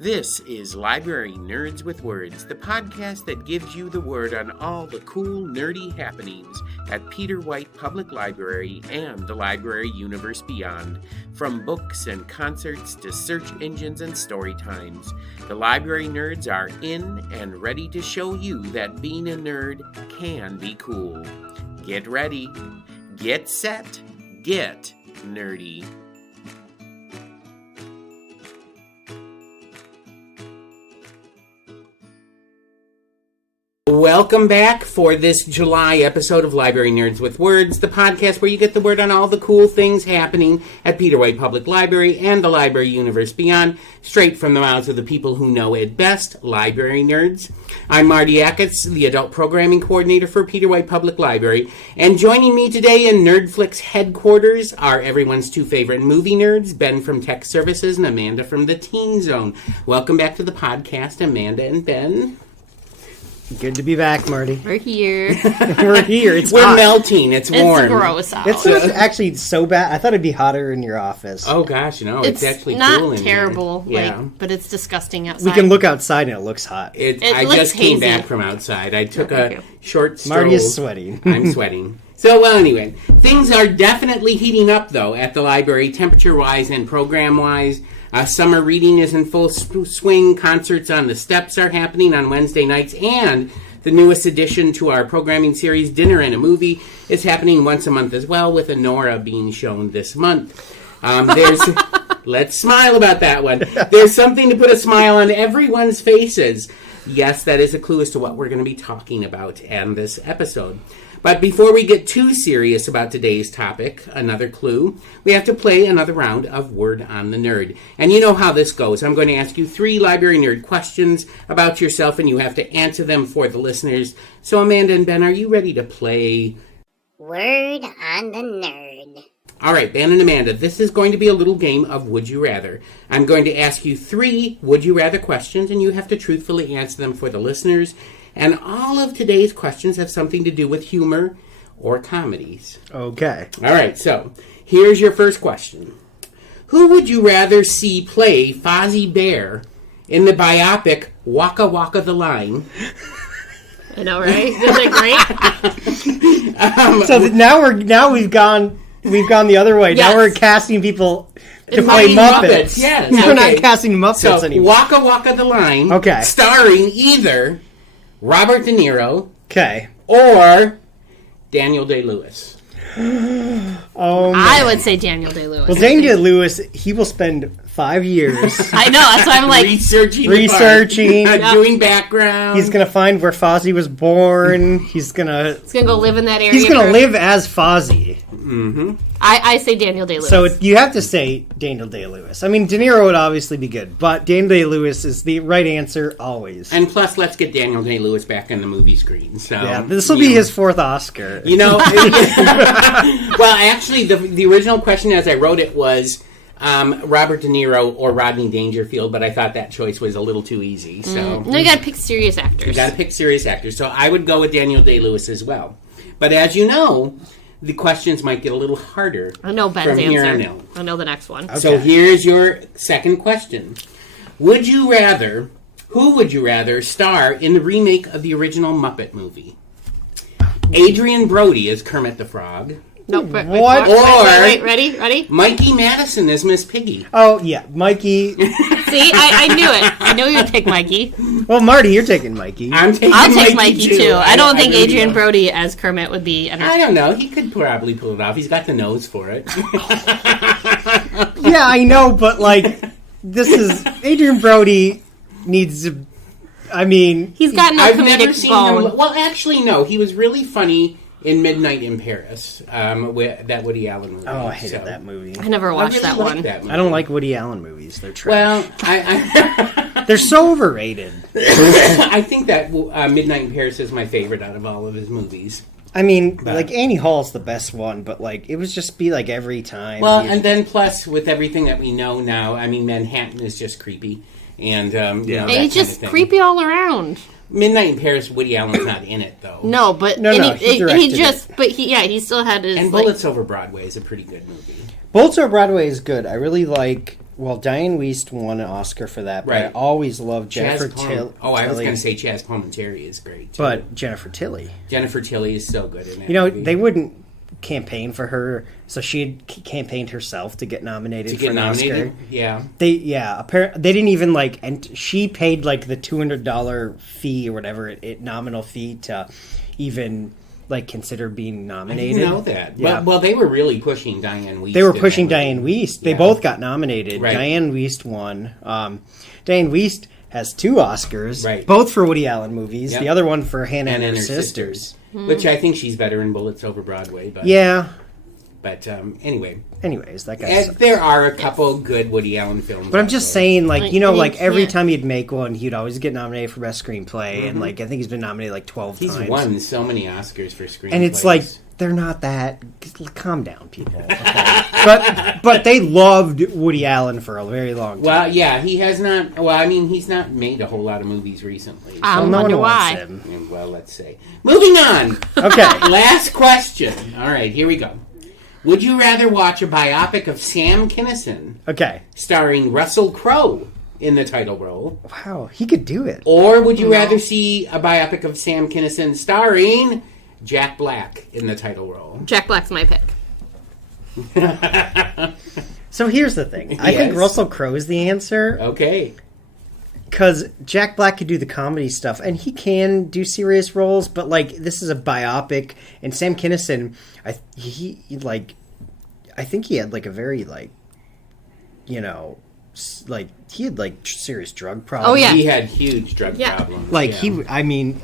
This is Library Nerds with Words, the podcast that gives you the word on all the cool, nerdy happenings at Peter White Public Library and the library universe beyond. From books and concerts to search engines and story times, the library nerds are in and ready to show you that being a nerd can be cool. Get ready, get set, get nerdy. Welcome back for this July episode of Library Nerds with Words, the podcast where you get the word on all the cool things happening at Peter White Public Library and the library universe beyond, straight from the mouths of the people who know it best, library nerds. I'm Marty, the adult programming coordinator for Peter White Public Library, and joining me today in Nerdflix headquarters are everyone's two favorite movie nerds, Ben from Tech Services and Amanda from the Teen Zone. Welcome back to the podcast, Amanda and Ben. Good to be back, Marty. We're here. We're here. We're hot. Melting. It's warm. It's gross out. It's not actually so bad. I thought it'd be hotter in your office. Oh gosh, no, it's actually not cool in terrible. Here. Yeah. But it's disgusting outside. We can look outside and it looks hot. I looks just came hazy. back from outside. I took a short stroll. Marty is sweating. I'm sweating. So, well, anyway, things are definitely heating up, though, at the library, temperature-wise and program-wise. Summer reading is in full swing. Concerts on the steps are happening on Wednesday nights, and the newest addition to our programming series, Dinner and a Movie, is happening once a month as well, with Nora being shown this month. Let's smile about that one. There's something to put a smile on everyone's faces. Yes, that is a clue as to what we're going to be talking about in this episode. But before we get too serious about today's topic, another clue, we have to play another round of Word on the Nerd. And you know how this goes. I'm going to ask you 3 library nerd questions about yourself, and you have to answer them for the listeners. So Amanda and Ben, are you ready to play Word on the Nerd? All right, Ben and Amanda, this is going to be a little game of Would You Rather. I'm going to ask you 3 Would You Rather questions, and you have to truthfully answer them for the listeners. And all of today's questions have something to do with humor or comedies. Okay. All right, so here's your first question. Who would you rather see play Fozzie Bear in the biopic Waka Waka the Line? I know, right? Isn't it great? So now we've gone the other way. Yes. Now we're casting people to play Playing Muppets. Yes. We're Okay. not casting Muppets So anymore. Waka Waka the Line, Okay. starring either Robert De Niro Okay. or Daniel Day-Lewis. Oh, I would say Daniel Day-Lewis. well, Daniel Lewis, he will spend 5 years I know, that's why I'm like, researching, doing background. He's going to find where Fozzie was born. He's going to go live in that area. He's going to live as Fozzie. Mm-hmm. I say Daniel Day-Lewis. So you have to say Daniel Day-Lewis. I mean, De Niro would obviously be good, but Daniel Day-Lewis is the right answer always. And plus, let's get Daniel Day-Lewis back on the movie screen. So Yeah, this will be his 4th Oscar. You know, well, actually, the original question as I wrote it was Robert De Niro or Rodney Dangerfield, but I thought that choice was a little too easy. So No, you gotta pick serious actors. You gotta pick serious actors. So I would go with Daniel Day-Lewis as well. But as you know, the questions might get a little harder. I know Ben's from here on answer. out. I know the next one. Okay. So here's your second question. Who would you rather star in the remake of the original Muppet movie? Adrian Brody as Kermit the Frog. No, What? Wait, ready? Mikey Madison as Miss Piggy. Oh, yeah, Mikey. See, I knew it. I knew you would pick Mikey. Well, Marty, you're taking Mikey. I'll take Mikey too. I don't think really Adrian love- Brody as Kermit would be entertaining. I don't know. He could probably pull it off. He's got the nose for it. Yeah, I know, but, like, this is... Adrian Brody needs to... I mean... He's got no I've never comedic seen bone. him. Well, actually, no. He was really funny in Midnight in Paris, with that Woody Allen movie. Oh, I hated that movie. I never watched I really that liked one. that movie. I don't like Woody Allen movies. They're trash. Well, I They're so overrated. I think that Midnight in Paris is my favorite out of all of his movies. I mean, like, Annie Hall's the best one, but, like, it would just be, like, every time. Well, and then plus, with everything that we know now, I mean, Manhattan is just creepy. And, you know, that And he's kind just of thing. creepy all around. Midnight in Paris, Woody Allen's not in it, though. No, but No, he directed he still had his And Bullets Over Broadway is a pretty good movie. Bullets Over Broadway is good. I really like Well, Diane Wiest won an Oscar for that, but I Right. always loved Jennifer Tilly. Oh, I was going to say Chaz Palminteri is great, too. But Jennifer Tilly. Jennifer Tilly is so good in that You know, movie. they wouldn't campaign for her, so she had campaigned herself to get nominated for an Oscar. Yeah. They didn't even and she paid like the $200 fee or whatever nominal fee to even consider being I nominated. didn't know that. Yeah. Well, they were really pushing Diane Wiest. They were in pushing that movie. Diane Wiest. They Yeah. both got nominated. Right. Diane Wiest won. Diane Wiest has 2 Oscars, Right. both for Woody Allen movies. Yep. The other one for Hannah and And her her sisters. Which I think she's better in Bullets Over Broadway. But, Yeah. But anyway, Anyways, that guy's. there are a couple good Woody Allen films. But I'm out just there. saying, you every can't- time he'd make one, he'd always get nominated for Best Screenplay, and I think he's been nominated 12 He's times. won so many Oscars for screenplays. And it's they're not that. Calm down, people. Okay? but they loved Woody Allen for a very long time. Well, yeah, he has not. Well, I mean, he's not made a whole lot of movies recently. So, Well, no wonder one wants why. him. well, let's say. Moving on. Okay. Last question. All right, here we go. Would you rather watch a biopic of Sam Kinison Okay. starring Russell Crowe in the title role, Wow, he could do it. or would you rather see a biopic of Sam Kinison starring Jack Black in the title role? Jack Black's my pick. So here's the thing. I think Yes. Russell Crowe is the answer Okay. because Jack Black could do the comedy stuff, and he can do serious roles. But this is a biopic, and Sam Kinison, I think he had a very he had serious drug problems. Oh, yeah. He had huge drug Yeah. problems. I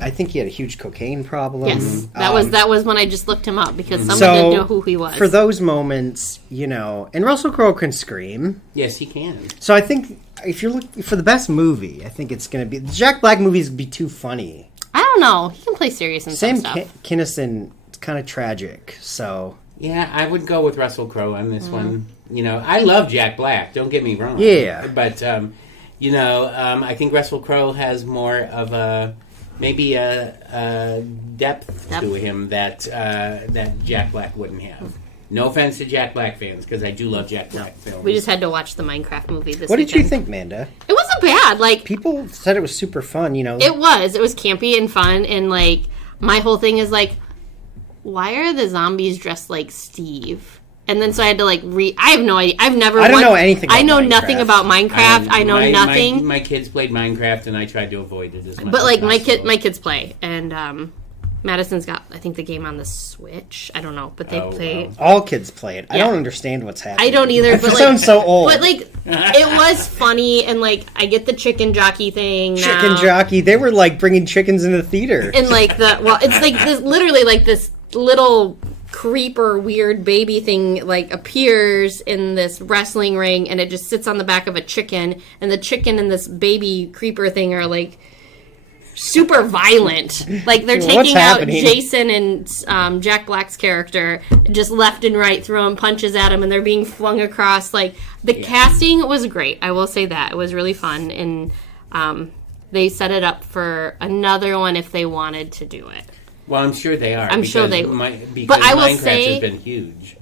think he had a huge cocaine problem. Yes, that was when I just looked him up because someone So didn't know who he was. for those moments, and Russell Crowe can scream. Yes, he can. So I think if you're looking for the best movie, I think it's going to be the Jack Black movies. Would be too funny. I don't know. He can play serious and Sam some stuff. Kinison, it's kind of tragic. So Yeah, I would go with Russell Crowe on this one. I love Jack Black. Don't get me wrong. Yeah. But I think Russell Crowe has more of a maybe a depth to him that Jack Black wouldn't have. No offense to Jack Black fans, because I do love Jack Black films. We just had to watch the Minecraft movie this what did you weekend. think, Manda? It wasn't bad. People said it was super fun. It was campy and fun, and my whole thing is why are the zombies dressed like Steve? And then so I had to I have no idea. I don't know anything I about know nothing Minecraft. about Minecraft. I know nothing. My kids played Minecraft, and I tried to avoid it as much. But as my possible. kids play, and Madison's got I think the game on the Switch. I don't know, but they play. wow. All kids play it. I Yeah. don't understand what's happening. I don't either. It But sounds so old. But it was funny, and I get the chicken jockey thing. Chicken now. jockey. They were bringing chickens in the theater. And it's this literally this little creeper weird baby thing appears in this wrestling ring, and it just sits on the back of a chicken, and the chicken and this baby creeper thing are super violent. They're taking out happening? Jason and Jack Black's character just left and right, throwing punches at him, and they're being flung across. The casting was great. I will say that it was really fun, and they set it up for another one if they wanted to do it. Well, I'm sure they are. I'm sure they- Because but I will Minecraft say- has been huge.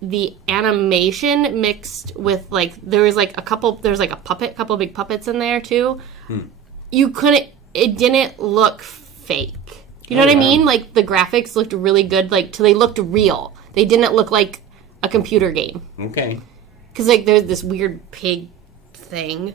The animation mixed with there was a couple couple big puppets in there too. It didn't look fake. You know what I wow. mean? The graphics looked really good. They looked real. They didn't look like a computer game. Okay. Because there's this weird pig thing.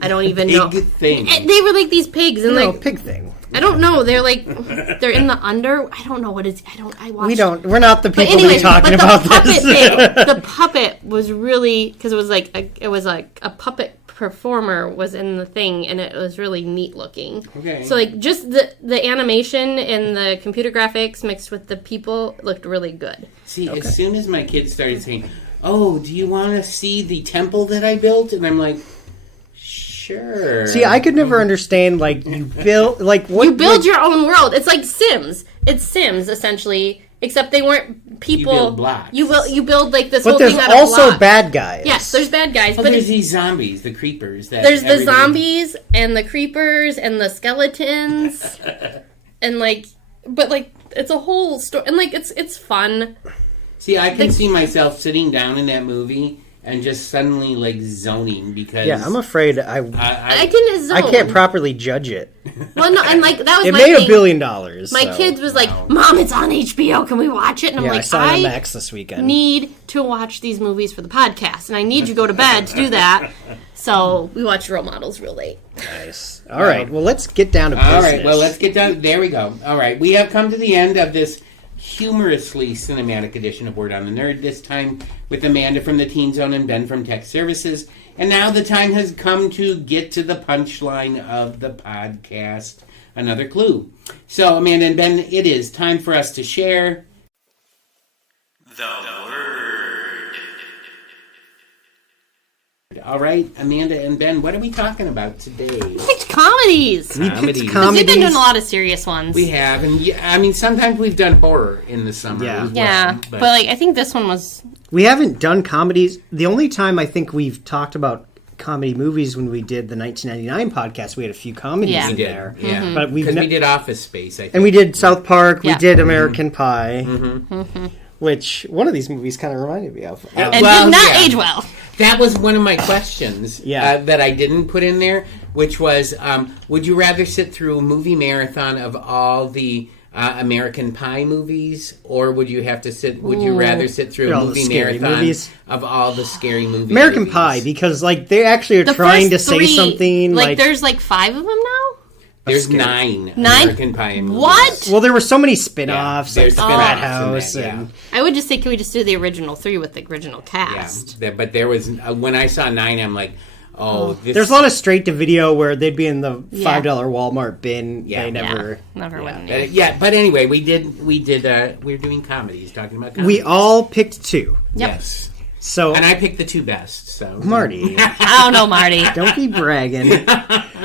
I don't even know. Pig thing. They were these pigs, and pig thing. I don't know. They're they're in the under. I don't know what it's. I watched. We're not the But people anyway, to be talking but the about puppet this. thing, the puppet was really because it was a puppet performer was in the thing, and it was really neat looking. Okay. So just the animation and the computer graphics mixed with the people looked really good. See, as soon as my kids started saying, "Oh, do you want to see the temple that I built?" and I'm like, "Sure." See, I could never understand you build what You build your own world. It's like Sims. It's Sims essentially, except they weren't people. You build blocks. You build this But whole there's thing out of also blocks. bad guys. Yes, there's bad guys, Well, but there's these zombies, the creepers. That there's the everybody- zombies and the creepers and the skeletons and but it's a whole story and it's fun. See, I can see myself sitting down in that movie and just suddenly like zoning because Yeah, I'm afraid I didn't zone. I can't properly judge it. Well, no, and like that was It my made thing. $1 billion. My kids was like, "Mom, it's on HBO. Can we watch it?" And I'm Yeah, I like, saw it on Max this weekend. need to watch these movies for the podcast, and I need you to go to bed to do that. So we watched Role Models real late. Nice. All right, well, let's get down to business. all right, well, let's get down. There we go. All right, we have come to the end of this humorously cinematic edition of Word on the Nerd. This time with Amanda from the Teen Zone and Ben from Tech Services. And now the time has come to get to the punchline of the podcast. Another clue. So, Amanda and Ben, it is time for us to share the word. All right, Amanda and Ben, what are we talking about today? I picked comedies. We Comedies. picked Because we've been doing comedies. a lot of serious ones. We have, and I mean, sometimes we've done horror in the summer. Yeah. as well, Yeah, but like I think this one was. We haven't done comedies. The only time I think we've talked about comedy movies when we did the 1999 podcast, we had a few comedies Yeah. in we did, there. yeah. But we've Because ne- we did Office Space, I think. And we did South Park. Yeah. We did American Pie, which one of these movies kind of reminded me of. And Well, did not yeah. age well. That was one of my questions Yeah. that I didn't put in there, which was, would you rather sit through a movie marathon of all the American Pie movies, or would you have to sit? Would you rather sit through a All the movie scary marathon movies. of all the scary movies? American Pie, because like they actually are The trying to first say three, something. Like there's like 5 of them now. There's scary. 9 Nine? American Pie movies. What? well, there were so many spin-offs, Yeah, like there's Frat spin-offs in House, that, and I would just say, can we just do the original 3 with the original cast? Yeah, but there was when I saw 9, I'm like, this, there's a lot of straight-to-video where they'd be in the Yeah. $5 Walmart bin. Yeah. They Yeah, never. never went. But anyway, we're doing comedies, talking about comedies. We all picked 2. Yep. Yes. So And I picked the 2 best, so. Marty, I don't know, Marty. don't be bragging.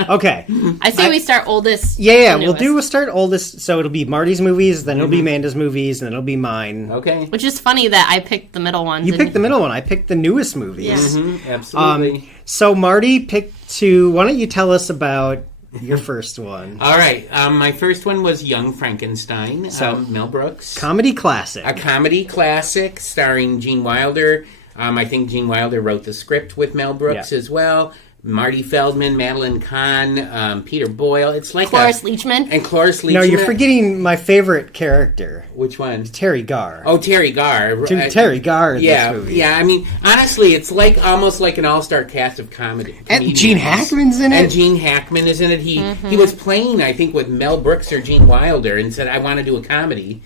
Okay. I say we start oldest. Yeah, to we'll newest. start oldest. So it'll be Marty's movies, then it'll be Amanda's movies, and then it'll be mine. Okay. Which is funny that I picked the middle ones. You picked the middle one. I picked the newest movies. Yeah. Absolutely. So Marty picked 2. Why don't you tell us about your first one? All right. My first one was Young Frankenstein, Mel Brooks. Comedy classic. A comedy classic starring Gene Wilder. I think Gene Wilder wrote the script with Mel Brooks Yeah. as well. Marty Feldman, Madeline Kahn, Peter Boyle. It's like Cloris Leachman. And Cloris Leachman. No, you're forgetting my favorite character, Which one? Terry Garr. Oh, Terry Garr. Terry Garr in Yeah, this movie. yeah. I mean, honestly, it's like almost like an all-star cast of comedy. And comedians. Gene Hackman's in it. And Gene Hackman is in it. He was playing, I think, with Mel Brooks or Gene Wilder, and said, "I want to do a comedy,"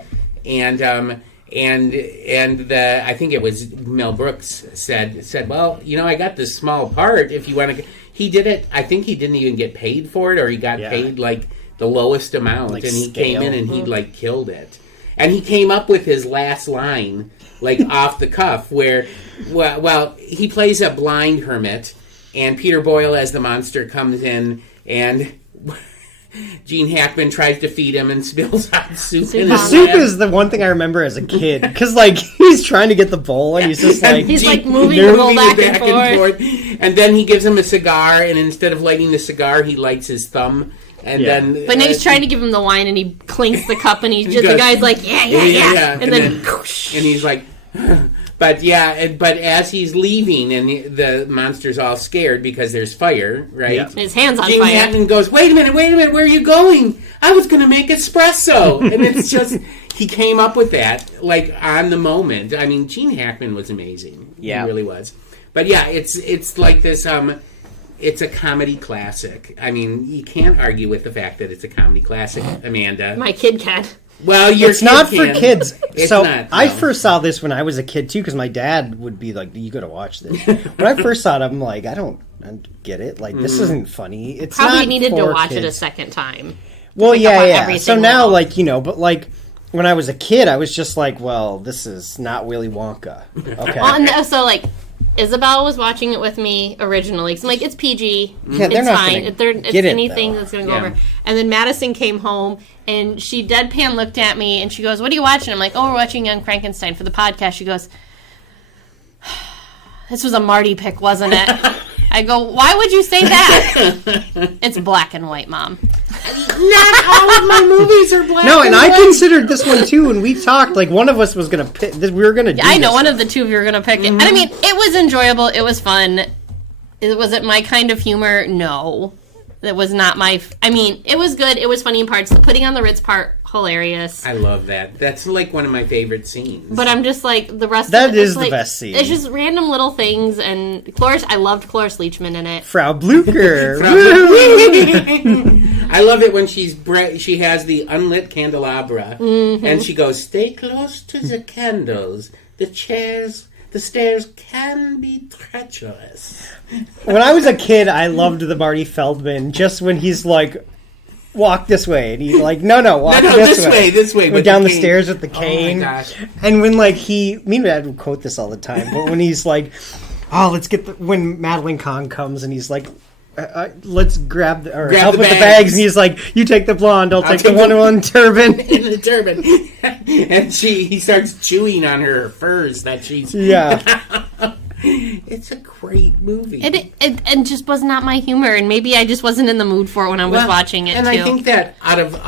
and I think it was Mel Brooks said, "Well, I got this small part. If you want to," he did it. I think he didn't even get paid for it, or he got paid like the lowest amount, Like and he scale. came in and he like killed it. And he came up with his last line, like off the cuff, where, well, he plays a blind hermit, and Peter Boyle as the monster comes in, and Gene Hackman tries to feed him and spills hot soup in The his soup lap. is the one thing I remember as a kid, because like he's trying to get the bowl and he's just like He's like Gene- moving the bowl it back and forth. and then he gives him a cigar, and instead of lighting the cigar, he lights his thumb, and Yeah. then But now he's trying to give him the wine, and he clinks the cup, and he's just goes, the guy's like, yeah, and then and he's like, but as he's leaving, and the monster's all scared because there's fire, right? Yeah. his hands on Gene fire. Hackman goes, wait a minute, where are you going? I was going to make espresso. And it's just, he came up with that, like, on the moment. I mean, Gene Hackman was amazing. Yeah. He really was. But yeah, it's like this, it's a comedy classic. I mean, you can't argue with the fact that it's a comedy classic, Amanda. My kid can. Well, your it's not kid for can. kids. It's So not, I no. first saw this when I was a kid too, because my dad would be like, "You got to watch this." When I first saw it, I'm like, I don't get it. Like, this isn't funny. It's Probably not needed to for watch it a kids. second time. Well, pick up on yeah. everything So now, well. like, but like when I was a kid, I was just like, well, this is not Willy Wonka. Okay. So like, Isabel was watching it with me originally. 'Cause I'm like, it's PG. Yeah, they're it's not fine. gonna It's get it, anything though. that's going to Yeah. go over. And then Madison came home, and she deadpan looked at me, and she goes, "What are you watching?" I'm like, "Oh, we're watching Young Frankenstein for the podcast." She goes, "This was a Marty pick, wasn't it?" I go, "Why would you say that?" It's black and white, Mom. Not all of my movies are black. No, and I white. considered this one too. And we talked like one of us was gonna pick. We were gonna. Do I know this. one of the two of you are going to pick it. And I mean, it was enjoyable. It was fun. Was it my kind of humor? No. That was not my... I mean, it was good. It was funny in parts. The putting on the Ritz part, hilarious. I love that. That's like one of my favorite scenes. But I'm just like, the rest That of it... is the like, best scene. It's just random little things. And Cloris... I loved Cloris Leachman in it. Frau Blucher. I love it when she has the unlit candelabra, and she goes, "Stay close to the candles. The stairs can be treacherous." When I was a kid, I loved the Marty Feldman. Just when he's like, "Walk this way," and he's like, "No, walk this way." This way. Went down the stairs with the cane. Oh my gosh. And when like me and Dad would quote this all the time, but when he's like, "Oh, let's get when Madeline Kahn comes," and he's like, let's grab help the with the bags. bags, and he's like, "You take the blonde, I'll take the one turban." In the turban. And he starts chewing on her furs that she's... Yeah. It's a great movie. It just was not my humor. And maybe I just wasn't in the mood for it when I was watching it, and too. I think that out of...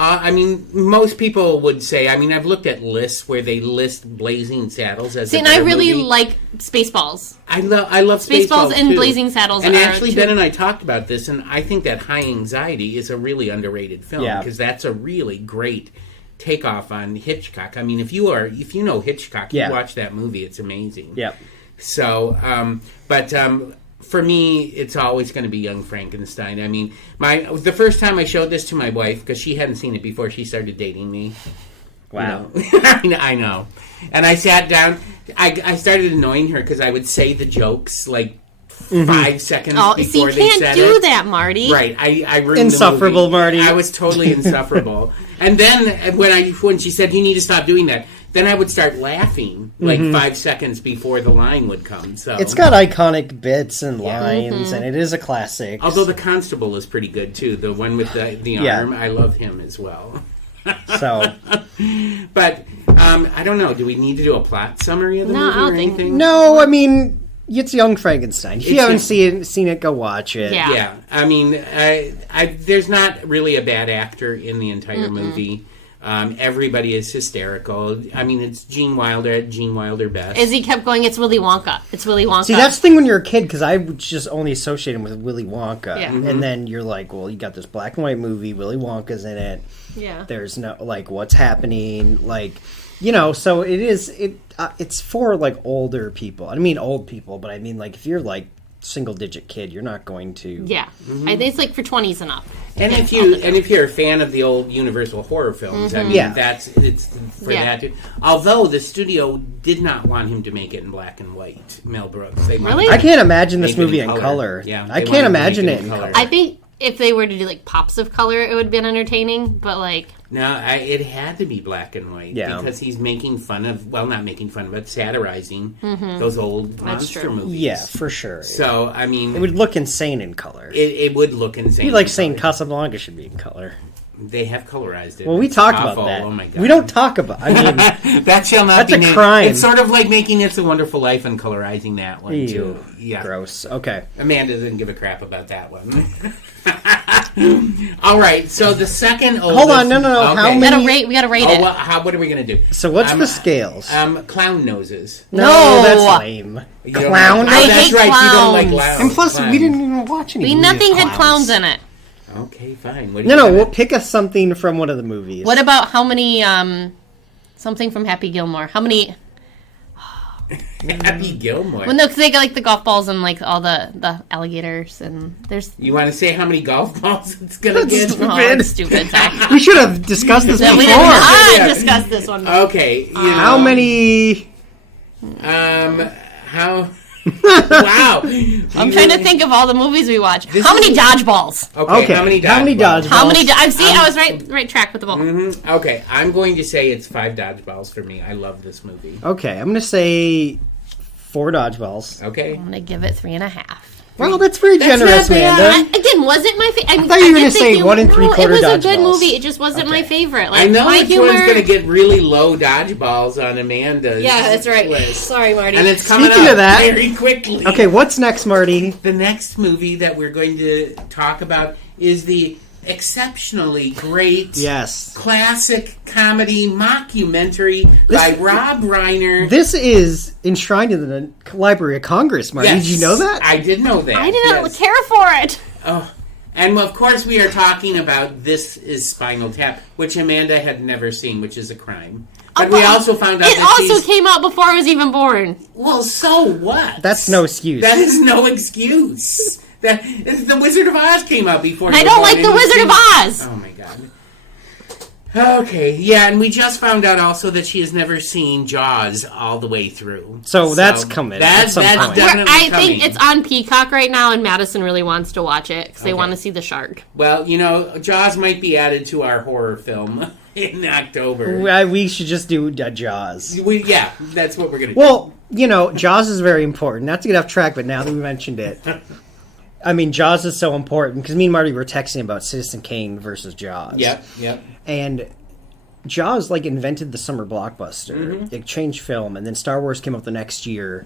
most people would say... I've looked at lists where they list Blazing Saddles as See, a and I better really movie. like Spaceballs. I love Spaceballs and too. Blazing Saddles and are actually, two- Ben and I talked about this, and I think that High Anxiety is a really underrated film Yeah. because that's a really great takeoff on Hitchcock. If you know Hitchcock, Yeah. you watch that movie; it's amazing. Yep. So, for me, it's always going to be Young Frankenstein. The first time I showed this to my wife because she hadn't seen it before she started dating me. Wow. I know. And I sat down. I started annoying her because I would say the jokes like 5 seconds before they you said can't do it. that, Marty. Right. I ruined Insufferable, the movie. Marty. I was totally insufferable. And then when she said, "You need to stop doing that," then I would start laughing like 5 seconds before the line would come. So It's got iconic bits and lines, and it is a classic. although the constable is pretty good too. The one with the Yeah. arm, I love him as well. So, But I don't know. Do we need to do a plot summary of the No, movie I don't or think- anything? no, it's Young Frankenstein. If you It's haven't seen it, go watch it. Yeah. Yeah, there's not really a bad actor in the entire movie. Everybody is hysterical. It's Gene Wilder at Gene Wilder best. As he kept going, it's Willy Wonka. It's Willy Wonka. See, that's the thing when you're a kid, because I would just only associate him with Willy Wonka. Yeah. And then you're like, well, you got this black and white movie, Willy Wonka's in it. Yeah. There's no, like, what's happening? Like, so it's for, like, older people. I mean, old people, but like, if you're, like, single-digit kid, you're not going to... Yeah. I think it's like for 20s and up. And if you're a fan of the old Universal horror films, Yeah. it's for that too. Although the studio did not want him to make it in black and white, Mel Brooks. They wanted Really? to I can't imagine this make it movie in color. Yeah, I they can't wanted to imagine make it in color. I think if they were to do like pops of color, it would have been entertaining. But like, No, it had to be black and white because he's making fun of, not making fun of, but satirizing those old monster true. movies. Yeah, for sure. So, It would look insane in color. it would look insane. It'd be like in saying color. Casablanca should be in color. They have colorized it. Well, we It's talked awful. about that. Oh my god. We don't talk about... I mean, that shall not That's be a named. crime. It's sort of like making It's a Wonderful Life and colorizing that one ew, too. Yeah. gross. Okay. Amanda doesn't give a crap about that one. All right, so the second oldest... Hold on, no. How we many... gotta rate Oh, it. what are we going to do? So what's the scales? Clown noses. No, that's lame. You don't Clown? like- I Oh, that's hate right, you don't like clowns. clowns. And plus, Clowns. we didn't even watch any movie Nothing with had clowns in it. Okay, fine. What do you No, got? we'll pick us something from one of the movies. What about how many? Something from Happy Gilmore. How many? Happy Gilmore. Well, no, because they got like the golf balls and like all the alligators and there's. You want to say how many golf balls it's going to That's get? Oh, that's stupid. Sorry. We should have discussed this We before. did not Yeah. discuss this one. Okay. How many... How... Wow. I'm trying to think of all the movies we watch. How many dodgeballs? Okay, how many dodgeballs? How many? I was right track with the ball. Okay, I'm going to say it's 5 dodgeballs for me. I love this movie. Okay, I'm going to say 4 dodgeballs. Okay. I'm gonna give it 3.5. Well, that's very That's generous, not bad. Amanda. Again, wasn't my favorite. I thought you were gonna say 1 3/4 It was a good dodgeballs. movie. It just wasn't my favorite. Like I know my which humor. one's going to get really low dodgeballs on Amanda's Yeah, that's right. list. Sorry, Marty. And it's coming Speaking up of that- very quickly. Okay, what's next, Marty? The next movie that we're going to talk about is the exceptionally great, Yes. classic comedy mockumentary by Rob Reiner. This is enshrined in the Library of Congress, Marty. Yes, Did you know that? I did know that. I didn't yes. care for it. Oh, and of course we are talking about This Is Spinal Tap, which Amanda had never seen, which is a crime. But we also found out it that also came out before I was even born. Well, so what? That's no excuse. That is no excuse. That The Wizard of Oz came out before. I don't like The Wizard of Oz. Oh my god. Okay, yeah, and we just found out also that she has never seen Jaws all the way through. So that's coming at some point. Definitely I coming. think it's on Peacock right now, and Madison really wants to watch it because they want to see the shark. Well, Jaws might be added to our horror film in October. We should just do Jaws. Yeah, that's what we're going to do. Well, Jaws is very important. Not to get off track, but now that we mentioned it, I mean, Jaws is so important because me and Marty were texting about Citizen Kane versus Jaws. Yep. And Jaws, invented the summer blockbuster. Mm-hmm. It changed film, and then Star Wars came out the next year,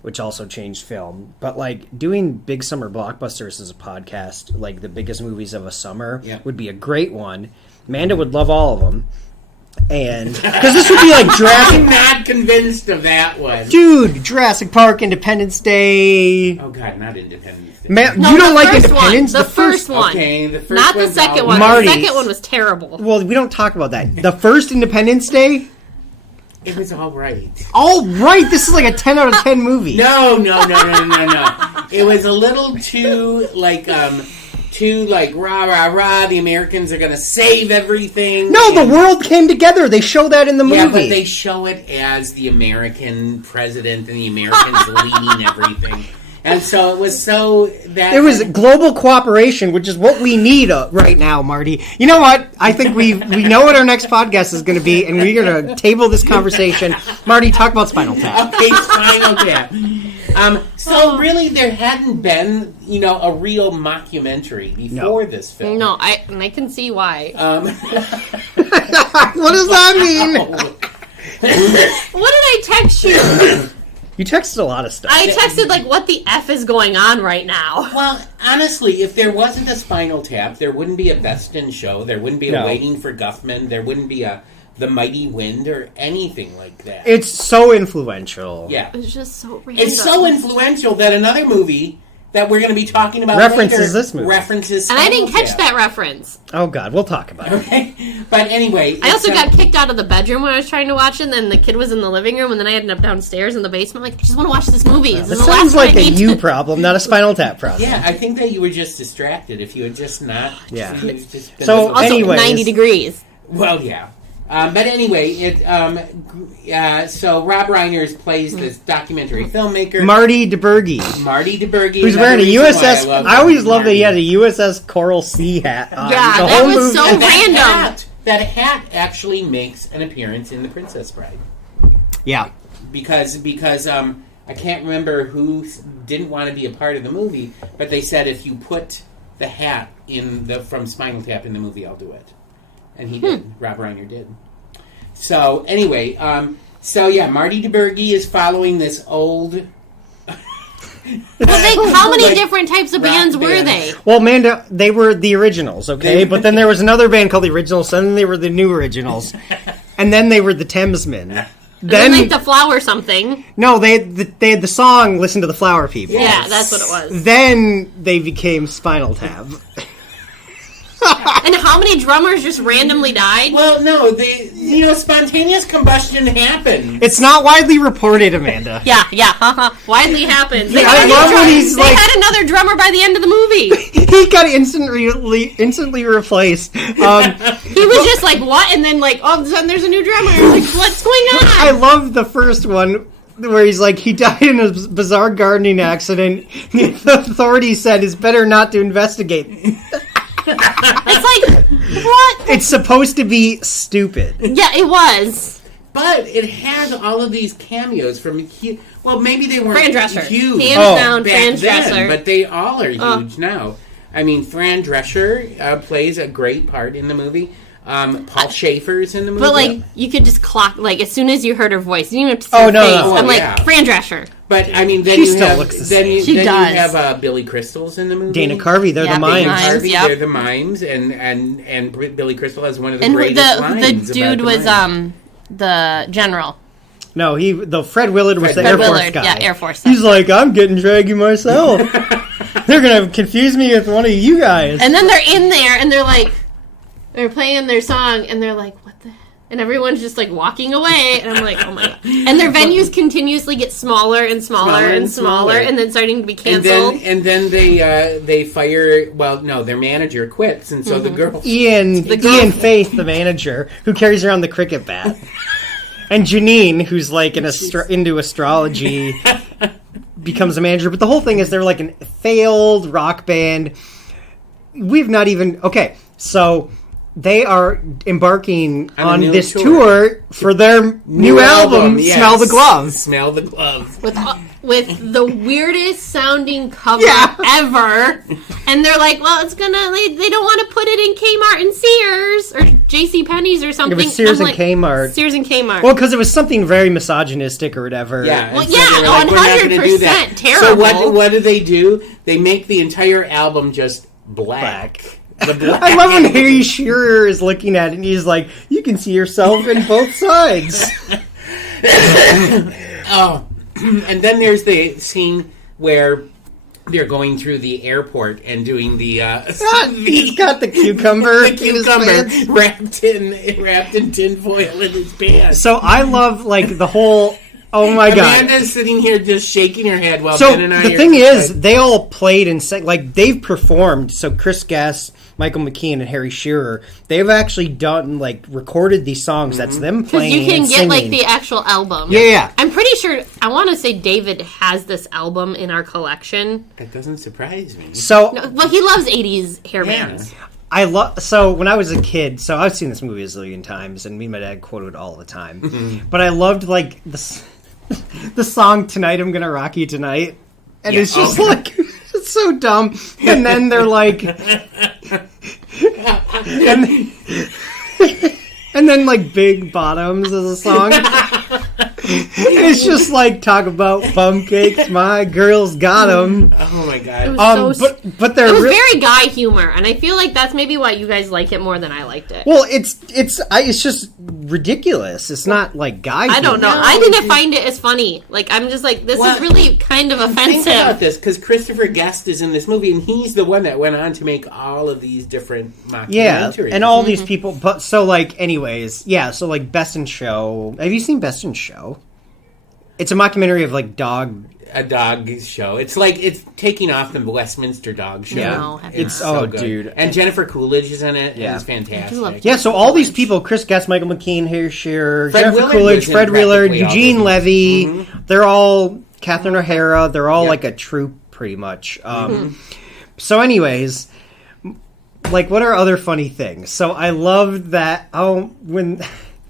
which also changed film. But, doing big summer blockbusters as a podcast, the biggest movies of a summer, would be a great one. Amanda would love all of them. And because this would be Jurassic. I'm not convinced of that one. Dude, Jurassic Park, Independence Day. Oh god, not Independence Day. Man, No, you don't the like first Independence? One. The first one. Okay, the first not the one's second all- one. Marty. The second one was terrible. Well, we don't talk about that. The first Independence Day. It was all right. All right, this is a 10 out of 10 movie. No. It was a little too rah rah rah. The Americans are going to save everything. No, the and- world came together. They show that in the movie. Yeah, but they show it as the American president and the Americans leading everything. And so it was It was global cooperation, which is what we need right now, Marty. You know what? I think we know what our next podcast is going to be, and we're going to table this conversation. Marty, talk about Spinal Tap. Okay, Spinal Tap. So really, there hadn't been, a real mockumentary before this film. No, I can see why. What does that mean? What did I text you? You texted a lot of stuff. I texted what the F is going on right now? Well, honestly, if there wasn't a Spinal Tap, there wouldn't be a Best in Show. There wouldn't be a Waiting for Guffman. There wouldn't be a The Mighty Wind or anything like that. It's so influential. Yeah. It's just so random. It's so influential that another movie that we're going to be talking about References later this movie. references And I Spinal didn't catch Tap. that reference. Oh, God. We'll talk about it. Okay. But anyway. I also got kicked out of the bedroom when I was trying to watch it, and then the kid was in the living room, and then I ended up downstairs in the basement. I just want to watch this movie. This This is the sounds last like one I a need you to- problem, not a Spinal Tap problem. Yeah, I think that you were just distracted. If you had just not. Yeah. if you had just been So, listening. Also, Anyways. 90 degrees. Well, yeah. But anyway, so Rob Reiner plays this documentary filmmaker. Marty DeBurgi, Marty DeBurgi. who's another wearing a reason why USS. love I always loved that Marty. he had a USS Coral Sea hat on. Yeah, the that whole was movie. so And random. that hat actually makes an appearance in The Princess Bride. Yeah. Because I can't remember who didn't want to be a part of the movie, but they said if you put the hat from Spinal Tap in the movie, I'll do it. And he did. Rob Reiner did. So anyway, Marty DeBurgi is following this old. How many different types of rock bands were band. they? Well, Amanda, they were the originals, okay? But then there was another band called the Originals, and then they were the new Originals, and then they were the Thamesmen. Then like the Flower something. No, they had the song "Listen to the Flower People." Yeah, that's what it was. Then they became Spinal Tap. And how many drummers just randomly died? Well, no, spontaneous combustion happened. It's not widely reported, Amanda. Yeah, widely happens. I love when he's they had another drummer by the end of the movie. He got instantly replaced. He was just like, what? And then all of a sudden there's a new drummer. Like, what's going on? I love the first one where he's like, he died in a bizarre gardening accident. The authorities said it's better not to investigate. It's like, what? It's supposed to be stupid. Yeah, it was. But it had all of these cameos from. Well, maybe they weren't Fran Drescher. huge Hands down, back Fran then, Drescher. but they all are huge now. I mean, Fran Drescher plays a great part in the movie. Paul Schaefer's in the movie. But, like, you could just clock, like, as soon as you heard her voice, you didn't even have to see Oh, her no, face. no. I'm Oh, like, yeah. Fran Drescher. But, I mean, then She you still have... looks the then same. you, She then does. you have Billy Crystal's in the movie. Dana Carvey, they're Yeah, the Big mimes. Mimes. Harvey, Yep. they're the mimes, and Billy Crystal has one of the And greatest lines the about dude the was, mimes. the general. No, the Fred Willard was the Fred Air Force Willard, guy. yeah, Air Force. He's like, I'm getting draggy myself. They're gonna confuse me with one of you guys. And then they're in there, and they're playing their song, and they're like, what the... And everyone's just, like, walking away, and I'm like, oh my God. And their venues continuously get smaller and smaller and smaller, and then starting to be canceled. And then they fire... Well, no, their manager quits, and so the girl... Ian Faith, the manager, who carries around the cricket bat. And Janine, who's like into astrology, becomes a manager. But the whole thing is they're like a failed rock band. We've not even... Okay, so they are embarking on new this tour. tour for their new album, yes. Smell the Gloves. Smell the Gloves. With the weirdest sounding cover Yeah. ever. And they're like, well, it's gonna... They don't want to put it in Kmart and Sears, or JCPenney's or something. It was Sears I'm and like, Kmart. Sears and Kmart. Well, because it was something very misogynistic or whatever. Yeah. Well, and so yeah, they were like, we're not gonna do that. 100% terrible. So what do? They make the entire album just black. The black. I love when Harry Shearer is looking at it and he's like, you can see yourself in both sides. Oh. And then there's the scene where they're going through the airport and doing the He's got the cucumber. the in his cucumber pants. wrapped in tinfoil in his pants. So I love like the whole. Oh my god! Amanda's sitting here just shaking her head while So Ben and I the are thing is, they all played and sang, like they've performed. So Chris Guest, Michael McKean, and Harry Shearer, they've actually done like recorded these songs. That's them Because playing. you can and get singing. like the actual album. Yeah. I'm pretty sure. I want to say David has this album in our collection. That doesn't surprise me. So Well, he loves '80s hair Yeah. bands. I love. So when I was a kid, so I've seen this movie a zillion times, and me and my dad quoted it all the time. But I loved like the song "Tonight I'm Gonna Rock You Tonight," and Yeah. it's just Oh. like it's so dumb. And then they're like, and then like "Big Bottoms" is a song. It's just like talk about bum cakes. My girls got them. Oh my It god. was But they're it was real- very guy humor, and I feel like that's maybe why you guys like it more than I liked it. Well, it's just ridiculous. It's not like guy. I don't know. humor. I didn't find it as funny. Like, I'm just like, this Well, is really kind of Think about offensive. this, because Christopher Guest is in this movie, and he's the one that went on to make all of these different Yeah, mockumentaries. and all these people. But so like, anyways, yeah. So like, Best in Show. Have you seen Best in Show? It's a mockumentary of like a dog show. It's like it's taking off the Westminster Dog Show. Yeah. No, have It's not. oh, good. dude. And Jennifer Coolidge is in it. Yeah. And it's fantastic. love Yeah, so all these people, Chris Guest, Michael McKean, Harry Shearer, Fred Jennifer Willard Coolidge, was in Fred Willard, practically all Eugene those Levy, they're all, Catherine O'Hara, they're all Yeah. like a troupe, pretty much. So anyways, like what are other funny things? So I loved that,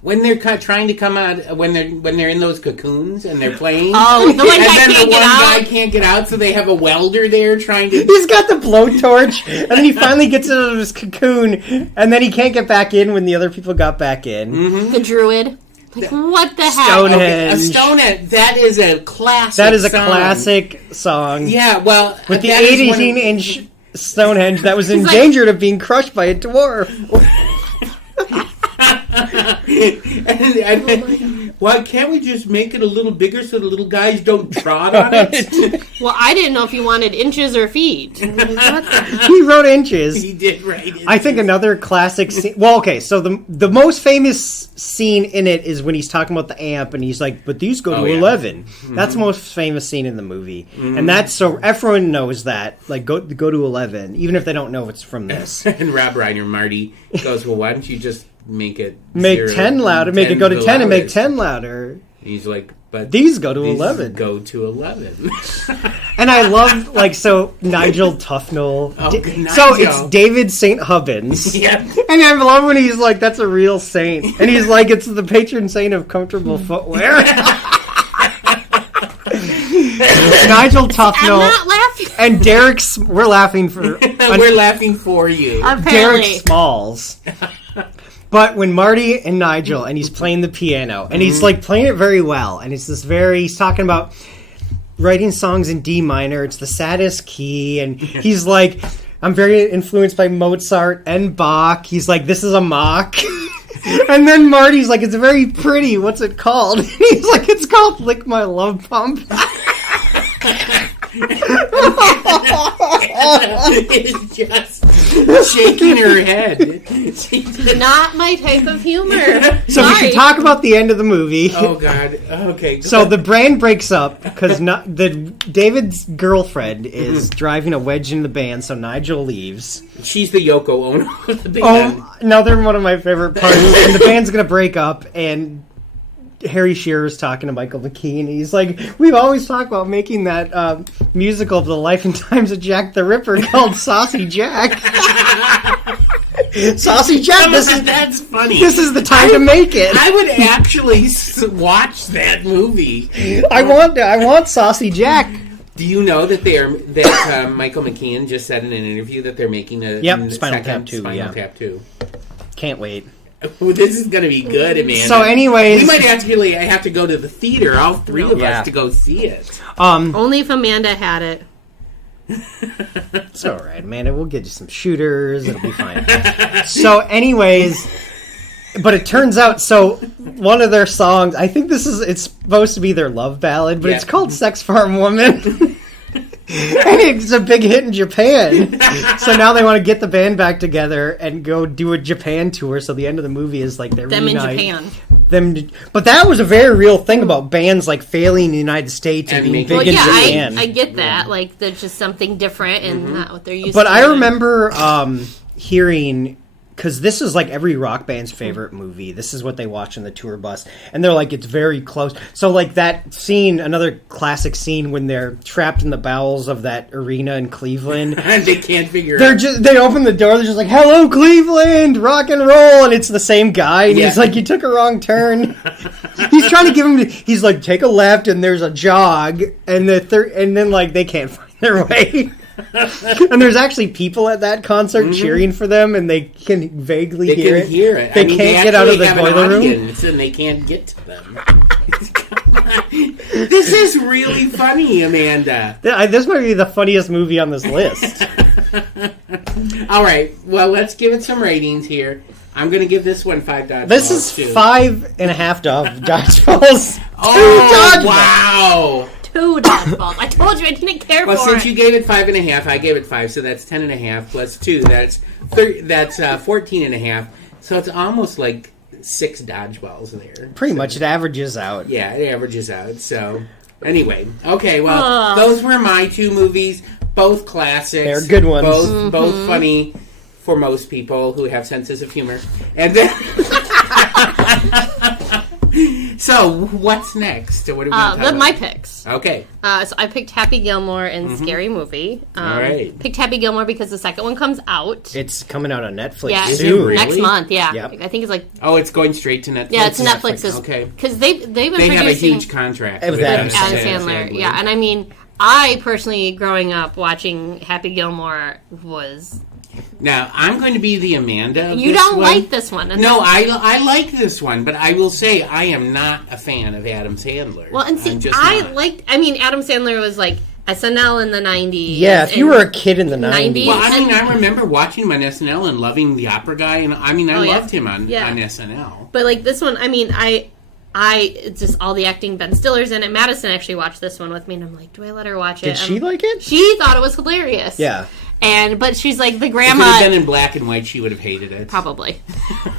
when they're trying to come out, when they're in those cocoons and they're playing. Oh, the one and guy then can't the get one out. guy can't get out, so they have a welder there trying to. he's got the blowtorch, and then he finally gets out of his cocoon, and then he can't get back in when the other people got back in. The Druid. Like, what the heck? Stonehenge. Okay, a Stonehenge. That is a classic. That is a song. classic song. Yeah, well, With the that is one of- 18-inch Stonehenge that was in like- danger of being crushed by a dwarf. Why can't we just make it a little bigger so the little guys don't trot on it? Well, I didn't know if you wanted inches or feet. He wrote inches. He did right. I think another classic scene. Well, okay, so the most famous scene in it is when he's talking about the amp and he's like, "But these go to Oh, yeah. 11." That's the most famous scene in the movie, and that's so everyone knows that. Like, go to 11, even if they don't know it's from this. And Rob Reiner, Marty, goes, "Well, why don't you just make it Make 0, 10 louder. Make it 10 go to 10 and make loudest?" 10 louder. He's like, "But These go to these 11. Go to 11." And I love, like, so Nigel Tufnell. Oh, Da- good so Nigel. it's David St. Hubbins. Yeah. And I love when he's like, that's a real saint. And he's like, it's the patron saint of comfortable footwear. Nigel I'm Tufnell not laughing. and we're laughing for We're laughing for you. Derek Apparently. Smalls. But when Marty and Nigel, and he's playing the piano, and he's like playing it very well, and he's talking about writing songs in D minor. It's the saddest key, and he's like, I'm very influenced by Mozart and Bach. He's like, this is a mock. And then Marty's like, it's very pretty. What's it called? And he's like, it's called Lick My Love Pump. It's just shaking her head. Not my type of humor. So we should talk about the end of the movie. Oh, God. Okay. So the band breaks up because David's girlfriend is driving a wedge in the band, so Nigel leaves. She's the Yoko Ono of the band. Oh, another one of my favorite parts. And the band's going to break up, and Harry Shearer's talking to Michael McKean, and he's like, we've always talked about making that musical of the life and times of Jack the Ripper called Saucy Jack. Saucy Jack, that's funny. This is the time to make it. I would actually watch that movie. I want Saucy Jack. Do you know that Michael McKean just said in an interview that they're making a Spinal Tap 2. Tap 2. Can't wait. Well, this is going to be good, Amanda. So anyways... We might actually have to go to the theater, all three of us, to go see it. Only if Amanda had it. It's all right, Amanda. We'll get you some shooters. It'll be fine. So anyways... But it turns out, so one of their songs, I think it's supposed to be their love ballad, but it's called Sex Farm Woman. And it's a big hit in Japan. So now they want to get the band back together and go do a Japan tour. So the end of the movie is like they reunite. In Japan. But that was a very real thing about bands like failing in the United States and being big in Japan. I get that. Like there's just something different and not what they're used to. But I remember hearing... Because this is like every rock band's favorite movie. This is what they watch in the tour bus. And they're like, it's very close. So like that scene, another classic scene when they're trapped in the bowels of that arena in Cleveland. And they can't figure out. They open the door, they're just like, hello Cleveland, rock and roll. And it's the same guy. And he's like, you took a wrong turn. He's trying to give him, he's like, take a left and there's a jog. And and then like they can't find their way. And there's actually people at that concert cheering for them, and they can vaguely hear it. They can't get out of the boiler room, and they can't get to them. This is really funny, Amanda. This might be the funniest movie on this list. All right, well, let's give it some ratings here. I'm going to give this one 5 dodgeballs. This is 5.5 dodgeballs. Oh, wow. 2 dodgeballs. I told you I didn't care for it. Well, since you gave it 5.5, I gave it 5, so that's 10.5 plus 2. That's 14.5. So it's almost like 6 dodgeballs there. Pretty much, it averages out. Yeah, it averages out. So anyway, okay. Well, those were my 2 movies. Both classics. They're good ones. Both funny for most people who have senses of humor. And then. So, what's next? What are we talking about? My picks. Okay. So I picked Happy Gilmore and Scary Movie. All right. Picked Happy Gilmore because the second one comes out. It's coming out on Netflix soon. Is it really? Next month, yeah. Yep. I think it's like... Oh, it's going straight to Netflix? Yeah, it's Netflix's. Okay. Because they've been They have a producing... huge contract with Adam Sandler. Yeah, and I mean, I personally, growing up, watching Happy Gilmore was... Now, I'm going to be the Amanda of You this don't one. like this one. No, I like this one, but I will say I am not a fan of Adam Sandler. Well, and see, Adam Sandler was like SNL in the 90s. Yeah, if you were a kid in the 90s. Well, I remember watching him on SNL and loving the opera guy, and I loved him on SNL. But like this one, it's just all the acting. Ben Stiller's in it. Madison actually watched this one with me, and I'm like, do I let her watch it? Did she like it? She thought it was hilarious. Yeah. But she's like, the grandma... If it had been in black and white, she would have hated it. Probably.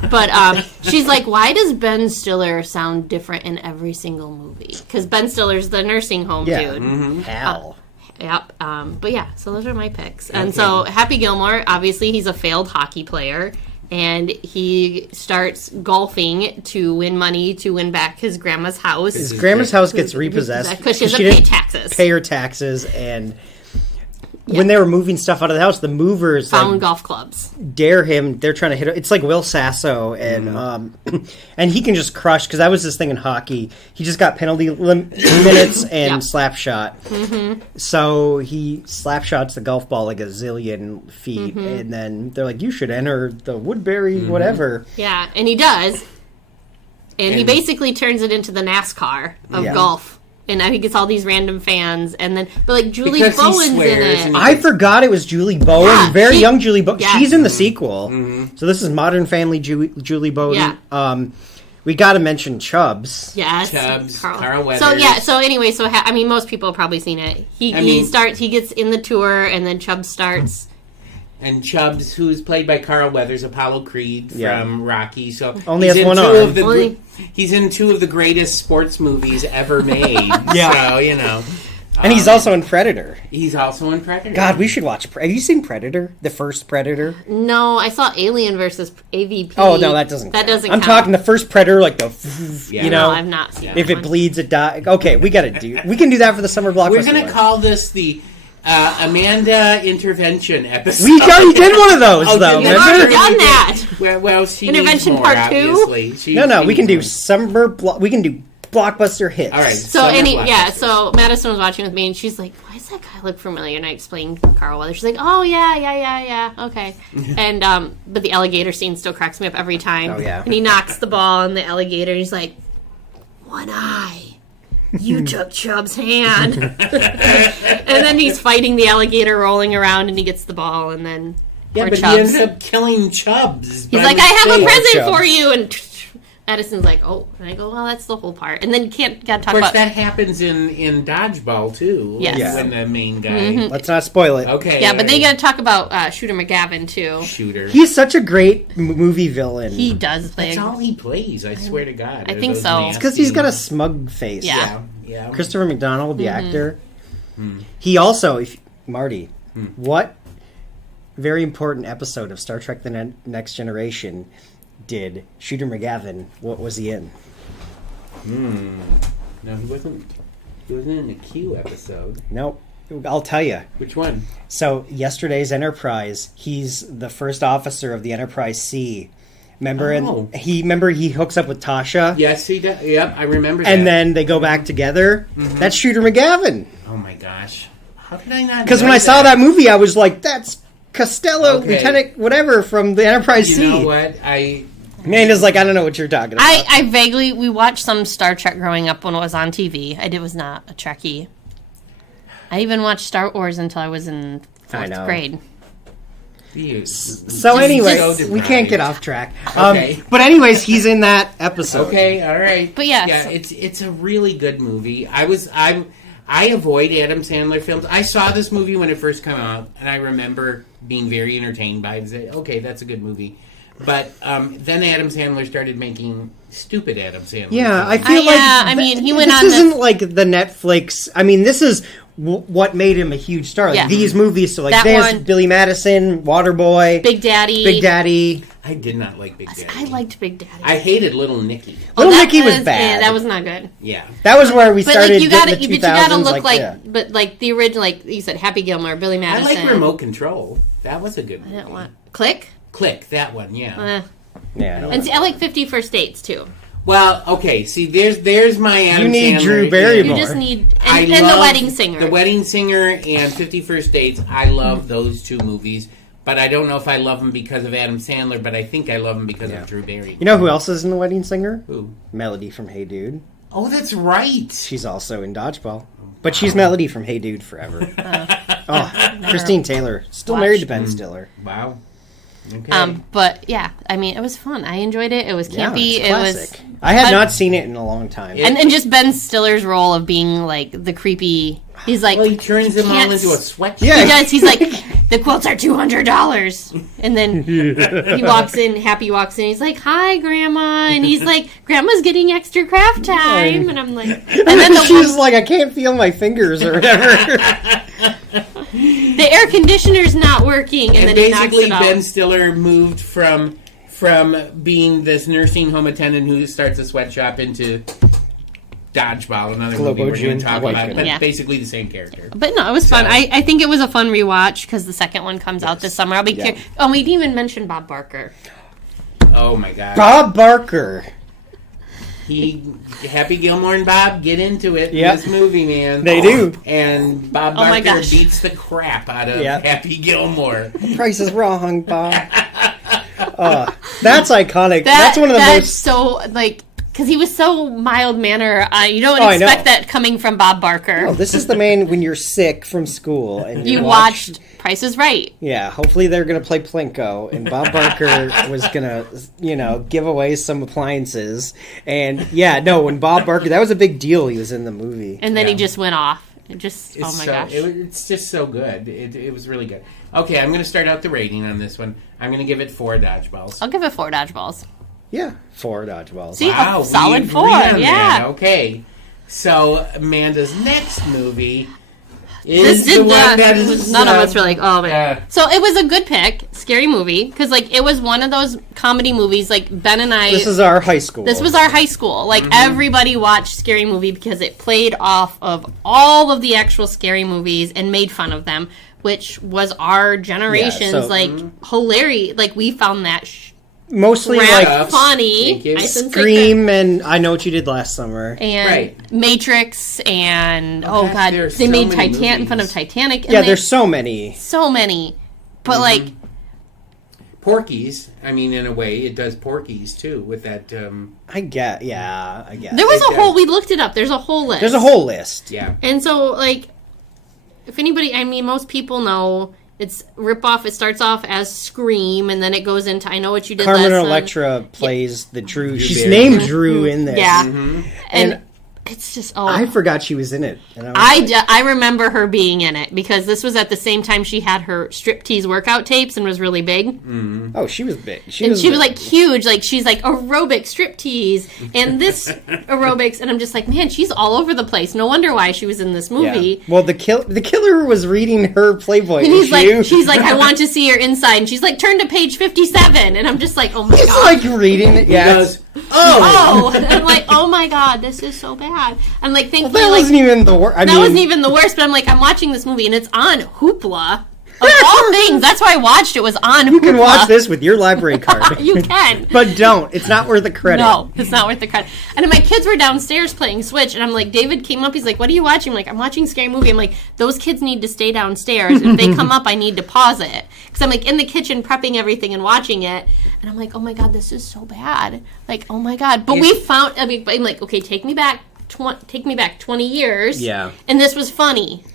But she's like, why does Ben Stiller sound different in every single movie? Because Ben Stiller's the nursing home dude. Mm-hmm. Hal. Yep. But yeah, so those are my picks. And so Happy Gilmore, obviously he's a failed hockey player. And he starts golfing to win money to win back his grandma's house. His grandma's house gets repossessed. Because she doesn't pay taxes. Pay her taxes, and... when they were moving stuff out of the house, the movers Found golf clubs. dare him. They're trying to hit it. It's like Will Sasso, and and he can just crush, because that was his thing in hockey. He just got penalty minutes and slap shot. So he slap shots the golf ball like a zillion feet, and then they're like, you should enter the Woodbury whatever. Yeah, and he does. And he basically turns it into the NASCAR of golf. And I think it's all these random fans, and then but like Julie Bowen's in it. I forgot it was Julie Bowen, Yeah, young Julie Bowen. Yeah. She's in the sequel, so this is Modern Family Julie Bowen. Yeah. We got to mention Chubbs. Yes, Chubbs, Carl So Weathers. so anyway, I mean, most people have probably seen it. He gets in the tour, and then Chubbs starts. And Chubbs, who's played by Carl Weathers, Apollo Creed from Rocky. So only he's has in one arm. He's in 2 of the greatest sports movies ever made. Yeah. So, you know. And he's also in Predator. He's also in Predator. God, we should watch. Have you seen Predator? The first Predator? No, I saw Alien versus AVP. Oh, no, that doesn't count. I'm talking the first Predator, like the, you know. No, I've not seen If it bleeds, it dies. Okay, we can do that for the summer blockbuster. We're going to call this the Amanda intervention episode. We already did one of those, though. We've already done that. Well, she Intervention needs more, part 2? obviously. No, we can do we can do blockbuster hits. All right. So Madison was watching with me, and she's like, "Why does that guy look familiar?" And I explained Carl Weathers. She's like, "Oh yeah, okay." And but the alligator scene still cracks me up every time. Oh yeah. And he knocks the ball on the alligator. And he's like, "One eye." You took Chubb's hand. And then he's fighting the alligator rolling around, and he gets the ball, and then but Chubbs. he ends up killing Chubbs. He's like, I have a present Chubbs. for you, and Madison's like, oh, and I go, well, that's the whole part, and then you gotta talk Of course, about that happens in Dodgeball too. Yes. Yeah. When the main guy. Let's not spoil it. Okay. yeah, but then you gotta talk about Shooter McGavin too. Shooter. He's such a great movie villain. He does play. That's all he plays. I swear to God. I Are think those so. nasty- because he's got a smug face. Yeah. Yeah. Christopher McDonald, the actor. He also, Marty, what very important episode of Star Trek: The Next Generation did Shooter McGavin? What was he in? No, he wasn't. He wasn't in the Q episode. Nope. I'll tell you. Which one? So, yesterday's Enterprise, he's the first officer of the Enterprise C. Remember, Oh. and he hooks up with Tasha. Yes, he does. Yep, I remember that. And then they go back together. That's Shooter McGavin. Oh my gosh. How did I not Because know when I saw that movie, I was like, that's Costello, Okay. Lieutenant whatever from the Enterprise C. You know what? Amanda's like, I don't know what you're talking about. we watched some Star Trek growing up when it was on TV. I was not a Trekkie. I even watched Star Wars until I was in 4th grade. So anyway, so we can't get off track. Okay. But anyways, he's in that episode. Okay, all right. But yeah, yeah, it's a really good movie. I avoid Adam Sandler films. I saw this movie when it first came out, and I remember being very entertained by it. And say, okay, that's a good movie. But then Adam Sandler started making stupid Adam Sandler. Yeah, I films. feel like I mean, he went this on isn't like the Netflix. I mean, this is what made him a huge star. Like Yeah. these movies, so like That there's one. Billy Madison, Waterboy, Big Daddy. Big Daddy. I did not like Big Daddy. I liked Big Daddy. I hated Little Nicky. Little that Nicky was bad. Yeah, that was not good. Yeah. That was where we But started. like you gotta, getting the but you gotta 2000s, look like, yeah. but like the original, like you said, Happy Gilmore, Billy I Madison. like Remote Control. That was a good movie. I didn't want Click. Click, that one, yeah. Yeah, I don't And see, I like 50 First Dates too. Well, okay, see, there's my Adam You need Sandler. Drew Barrymore. You just need I and love The Wedding Singer. The Wedding Singer and 50 First Dates. I love those two movies, but I don't know if I love them because of Adam Sandler, but I think I love them because of Drew Barrymore. You know who else is in The Wedding Singer? Who? Melody from Hey Dude. Oh, that's right. She's also in Dodgeball. But she's Melody from Hey Dude forever. Christine Taylor. Still married to Ben Stiller. Wow. Okay. But yeah, I mean, it was fun. I enjoyed it. It was Yeah, campy. it's It was, classic. I had not seen it in a long time. and just Ben Stiller's role of being like the creepy. He's like, well, he turns them all can't into a s- sweatshop. Yeah. He does. He's like, the quilts are $200, and then he walks in. Happy walks in. He's like, "Hi, Grandma," and he's like, "Grandma's getting extra craft time," and I'm like, and then she's like, I can't feel my fingers or whatever. the air conditioner's not working, and And then he knocks basically, it out. Ben Stiller moved from being this nursing home attendant who starts a sweatshop into Dodgeball, another movie we're going to talk about, but basically the same character. But no, it was fun. I think it was a fun rewatch because the second one comes out this summer. I'll be curious. Oh, we didn't even mention Bob Barker. Oh my God, Bob Barker. Happy Gilmore and Bob get into it in this movie, man. They do. And Bob Barker beats the crap out of Happy Gilmore. Price is wrong, Bob. That's iconic. That's one of the most... so, like... Because he was so mild-mannered. You don't expect that coming from Bob Barker. Oh, this is the man when you're sick from school. And you watched Price is Right. Yeah, hopefully they're going to play Plinko. And Bob Barker was going to, give away some appliances. And, when Bob Barker... That was a big deal. He was in the movie. And then he just went off. Gosh. It's just so good. It was really good. Okay, I'm going to start out the rating on this one. I'm going to give it 4 dodgeballs. I'll give it 4 dodgeballs. Yeah, 4 dodgeballs. See, wow, solid 4. Yeah. Okay. So Amanda's next movie is the one that is... None of us were like, oh, man. So it was a good pick. Scary movie. Because, it was one of those comedy movies. Ben and I... This is our high school. This was our high school. Everybody watched Scary Movie because it played off of all of the actual Scary movies and made fun of them, which was our generation's, hilarious. We found that... Mostly funny. Scream and I Know What You Did Last Summer. And Matrix and they made fun of Titanic. Yeah, there's so many. So many. But Porky's, in a way, it does Porky's too with that I guess. There was a whole we looked it up. There's a whole list. There's a whole list. Yeah. And so if anybody most people know it's rip-off. It starts off as Scream, and then it goes into I Know What You Did Carmen Last Electra plays the Drew. She's named Drew in this. Yeah. And it's just, I forgot she was in it. And I remember her being in it, because this was at the same time she had her striptease workout tapes and was really big. Mm-hmm. Oh, she was big. She was huge. She's aerobic striptease, and this aerobics, and I'm just man, she's all over the place. No wonder why she was in this movie. Yeah. Well, the killer was reading her Playboy and she's I want to see her inside, and she's turn to page 57, and I'm just oh my god. He's reading it. Yeah. He goes, and I'm oh my god, this is so bad. I'm thankfully that wasn't even the worst. That wasn't even the worst, but I'm watching this movie and it's on Hoopla. Of all things, that's why I watched it. Was on Hoopla. You can watch this with your library card. You can. But don't. It's not worth the credit. No, it's not worth the credit. And then my kids were downstairs playing Switch, and I'm David came up, he's what are you watching? I'm watching Scary Movie. I'm those kids need to stay downstairs. If they come up, I need to pause it. Because I'm in the kitchen prepping everything and watching it. And I'm oh my god, this is so bad. Oh my god. But we found, I'm okay, take me back 20 years. Yeah. And this was funny.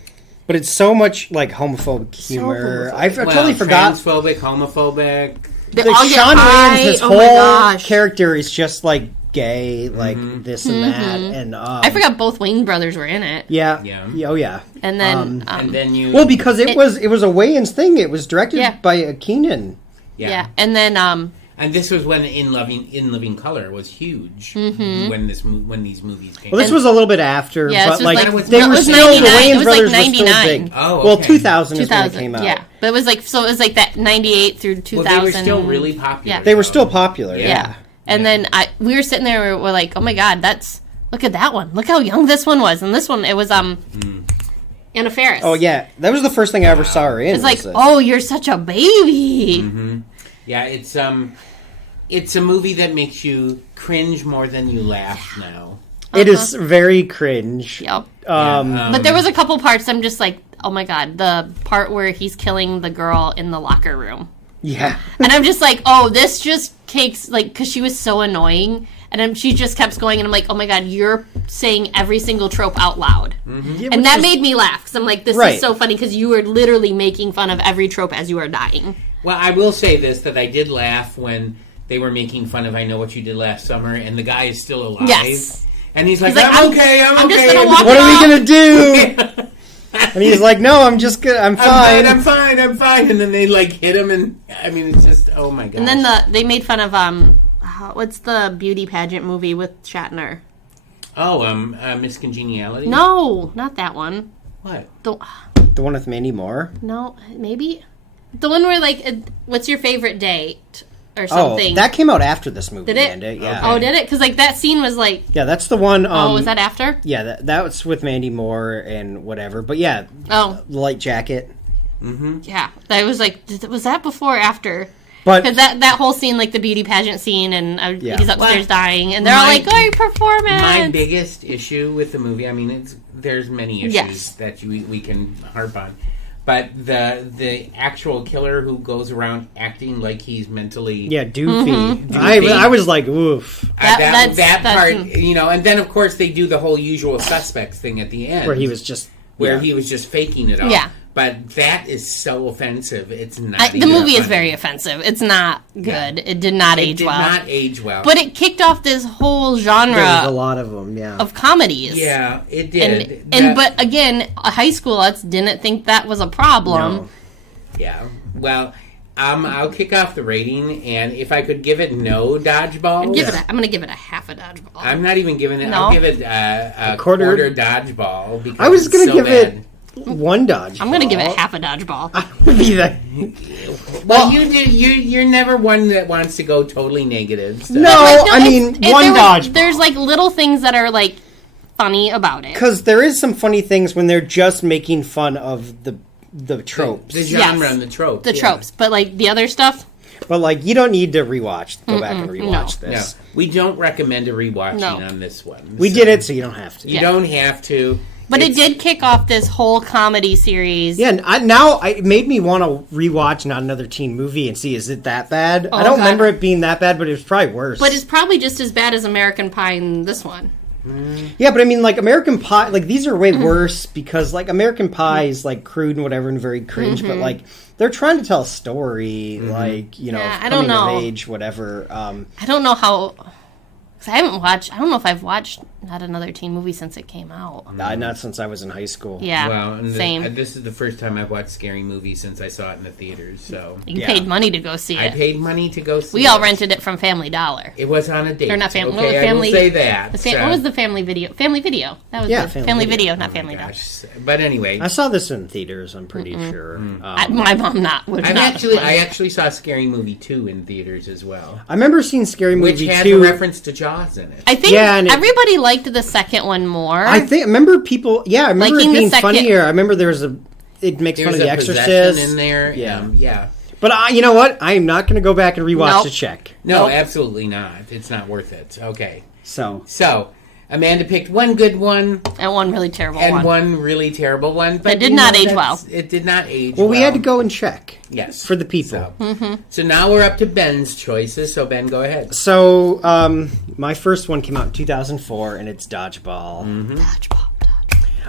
But it's so much homophobic humor. I totally forgot. Transphobic, homophobic. Sean Williams, his whole character is just gay, this and that, and I forgot both Wayne brothers were in it. Yeah. Oh yeah. And then because it was a Wayans thing. It was directed by Keenan. Yeah. And then and this was when In Living Color was huge. When these movies came. Well, this was a little bit after, but they were still the Wayans brothers were still big. Oh, okay. Well, 2000 is when it came out. Yeah, but it was so it was that 98 through 2000. Well, they were still really popular. Yeah. They were still popular. Yeah. And then we were sitting there, we're oh my god, look at that one. Look how young this one was, and this one it was Anna Faris. Oh yeah, that was the first thing I ever saw her in. It's oh, you're such a baby. Mm-hmm. Yeah, it's a movie that makes you cringe more than you laugh now. It is very cringe. Yep. But there was a couple parts I'm just oh my god, the part where he's killing the girl in the locker room. Yeah. And I'm just oh, this just takes, because she was so annoying, and she just kept going, and I'm oh my god, you're saying every single trope out loud. Mm-hmm. Yeah, and that made me laugh, because I'm this is so funny, because you are literally making fun of every trope as you are dying. Well, I will say this, that I did laugh when they were making fun of I Know What You Did Last Summer, and the guy is still alive. Yes. And he's I'm okay. I'm just gonna walk what are we going to do? And he's no, I'm just good. I'm fine. I'm fine. And then they hit him, and it's just, oh my god. And then they made fun of what's the beauty pageant movie with Shatner? Oh, Miss Congeniality? No, not that one. What? The one with Mandy Moore? No, maybe the one where what's your favorite date? or something. Oh, that came out after this movie. Did it? Amanda. Yeah. Oh, did it? Because like that scene was like. Yeah, that's the one. Was that after? Yeah, that was with Mandy Moore and whatever. But yeah, light jacket. Mm-hmm. Yeah, that was like. Was that before or after? But because that whole scene, like the beauty pageant scene, and he's upstairs dying, and they're all like, "Great performance!" My biggest issue with the movie, I mean, there's many issues that we can harp on. But the actual killer who goes around acting like he's mentally doofy. I was like, oof. That part, and then of course they do the whole usual suspects thing at the end, where he was just faking it all. Yeah. But that is so offensive. It's not. The movie is very offensive. It's not good. Yeah. It did not age well. It did not age well. But it kicked off this whole genre. There's a lot of them, of comedies. Yeah, it did. But again, high schoolers didn't think that was a problem. No. Yeah. Well, I'll kick off the rating, and if I could give it no dodgeball, I'm going to give it a half a dodgeball. I'm not even giving it. No. I'll give it a quarter dodgeball. Because I was going to give it one dodgeball. I'm going to give it half a dodgeball. I would be that. Well, you're never one that wants to go totally negative. So. No, I mean one dodgeball. There's like little things that are like funny about it. Because there is some funny things when they're just making fun of the tropes, the genre and the tropes, tropes. But like the other stuff. But like you don't need to go back and rewatch this. No, we don't recommend a rewatching on this one. We did it, so you don't have to. You don't have to. But it did kick off this whole comedy series. Yeah, and it made me want to rewatch Not Another Teen Movie and see, is it that bad? I don't remember it being that bad, but it was probably worse. But it's probably just as bad as American Pie in this one. Yeah, but I mean, like, American Pie, like, these are way worse because, like, American Pie is, like, crude and whatever and very cringe, but, like, they're trying to tell a story, like, coming of age, whatever. I don't know how... I don't know if I've watched Not Another Teen Movie since it came out. Not since I was in high school. Yeah, well, same. This is the first time I've watched Scary Movie since I saw it in the theaters. So you paid money to go see it. I paid money to go see it. We all rented it from Family Dollar. It was on a date. Or not Family. Okay, family, I will say that. What was the Family Video? Family Video. That was Family Video, not Family Dollar. But anyway, I saw this in theaters. I'm pretty sure. My mom I actually saw Scary Movie 2 in theaters as well. I remember seeing Scary Movie 2, which has a reference to Jaws in it. I think everybody liked the second one more. I remember people. Yeah, I remember it being funnier. I remember it makes fun of The Exorcist in there. Yeah. But you know what? I am not going to go back and rewatch the check. No, absolutely not. It's not worth it. Okay. So Amanda picked one good one and one really terrible one. And one really terrible one. But it did not age well. It did not age well. Well, we had to go and check. Yes. For the people. So now we're up to Ben's choices. So Ben, go ahead. So my first one came out in 2004, and it's Dodgeball.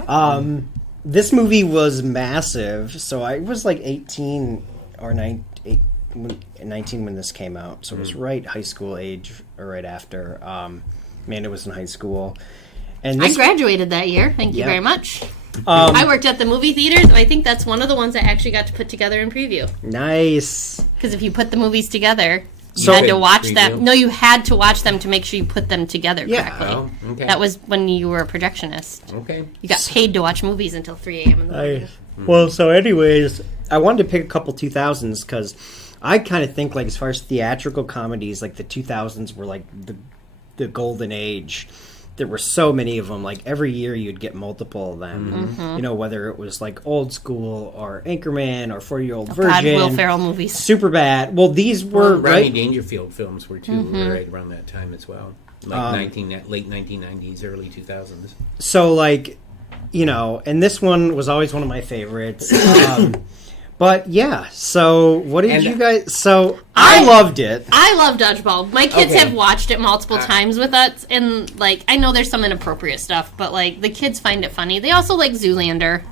Dodgeball. This movie was massive. So I was like 18 or 19 when this came out. So it was right high school age or right after. Amanda was in high school. And I graduated that year. Thank you very much. I worked at the movie theaters, and I think that's one of the ones I actually got to put together and preview. Nice. Because if you put the movies together, you had to watch them. No, you had to watch them to make sure you put them together correctly. Oh, okay. That was when you were a projectionist. Okay. You got paid to watch movies until 3 a.m. in the morning. Well, so anyways, I wanted to pick a couple 2000s because I kind of think, like, as far as theatrical comedies, like, the 2000s were, like, the golden age. There were so many of them. Like, every year you'd get multiple of them. You know, whether it was, like, Old School or Anchorman or 40-Year-Old Virgin. God, Will Ferrell movies. Superbad. Well, these were... Rodney Dangerfield films were, too, right around that time as well. Like late 1990s, early 2000s. So, like, you know, and this one was always one of my favorites. But yeah, so what did you guys... So, I loved it. I love Dodgeball. My kids have watched it multiple times with us, and, like, I know there's some inappropriate stuff, but, like, the kids find it funny. They also like Zoolander.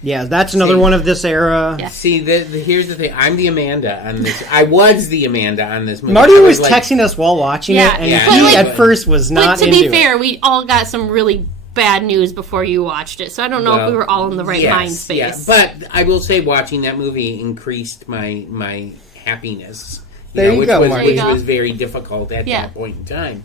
Yeah, that's another one of this era. Yeah. See, here's the thing. I'm the Amanda on this. I was the Amanda on this movie. Marty was texting us while watching it, and he at first was not into it. But to be fair, we all got some really bad news before you watched it, so I don't know if we were all in the right mind space. Yeah. But I will say, watching that movie increased my happiness. Which was very difficult at that point in time.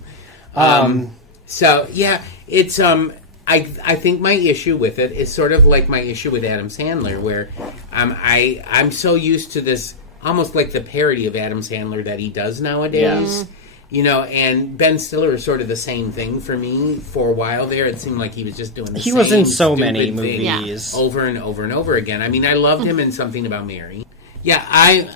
So yeah, it's I think my issue with it is sort of like my issue with Adam Sandler, where I'm so used to this almost like the parody of Adam Sandler that he does nowadays. You know, and Ben Stiller is sort of the same thing for me. For a while there, it seemed like he was just doing the same. He was in so stupid many thing movies. over and over and over again. I mean, I loved him in Something About Mary. Yeah, I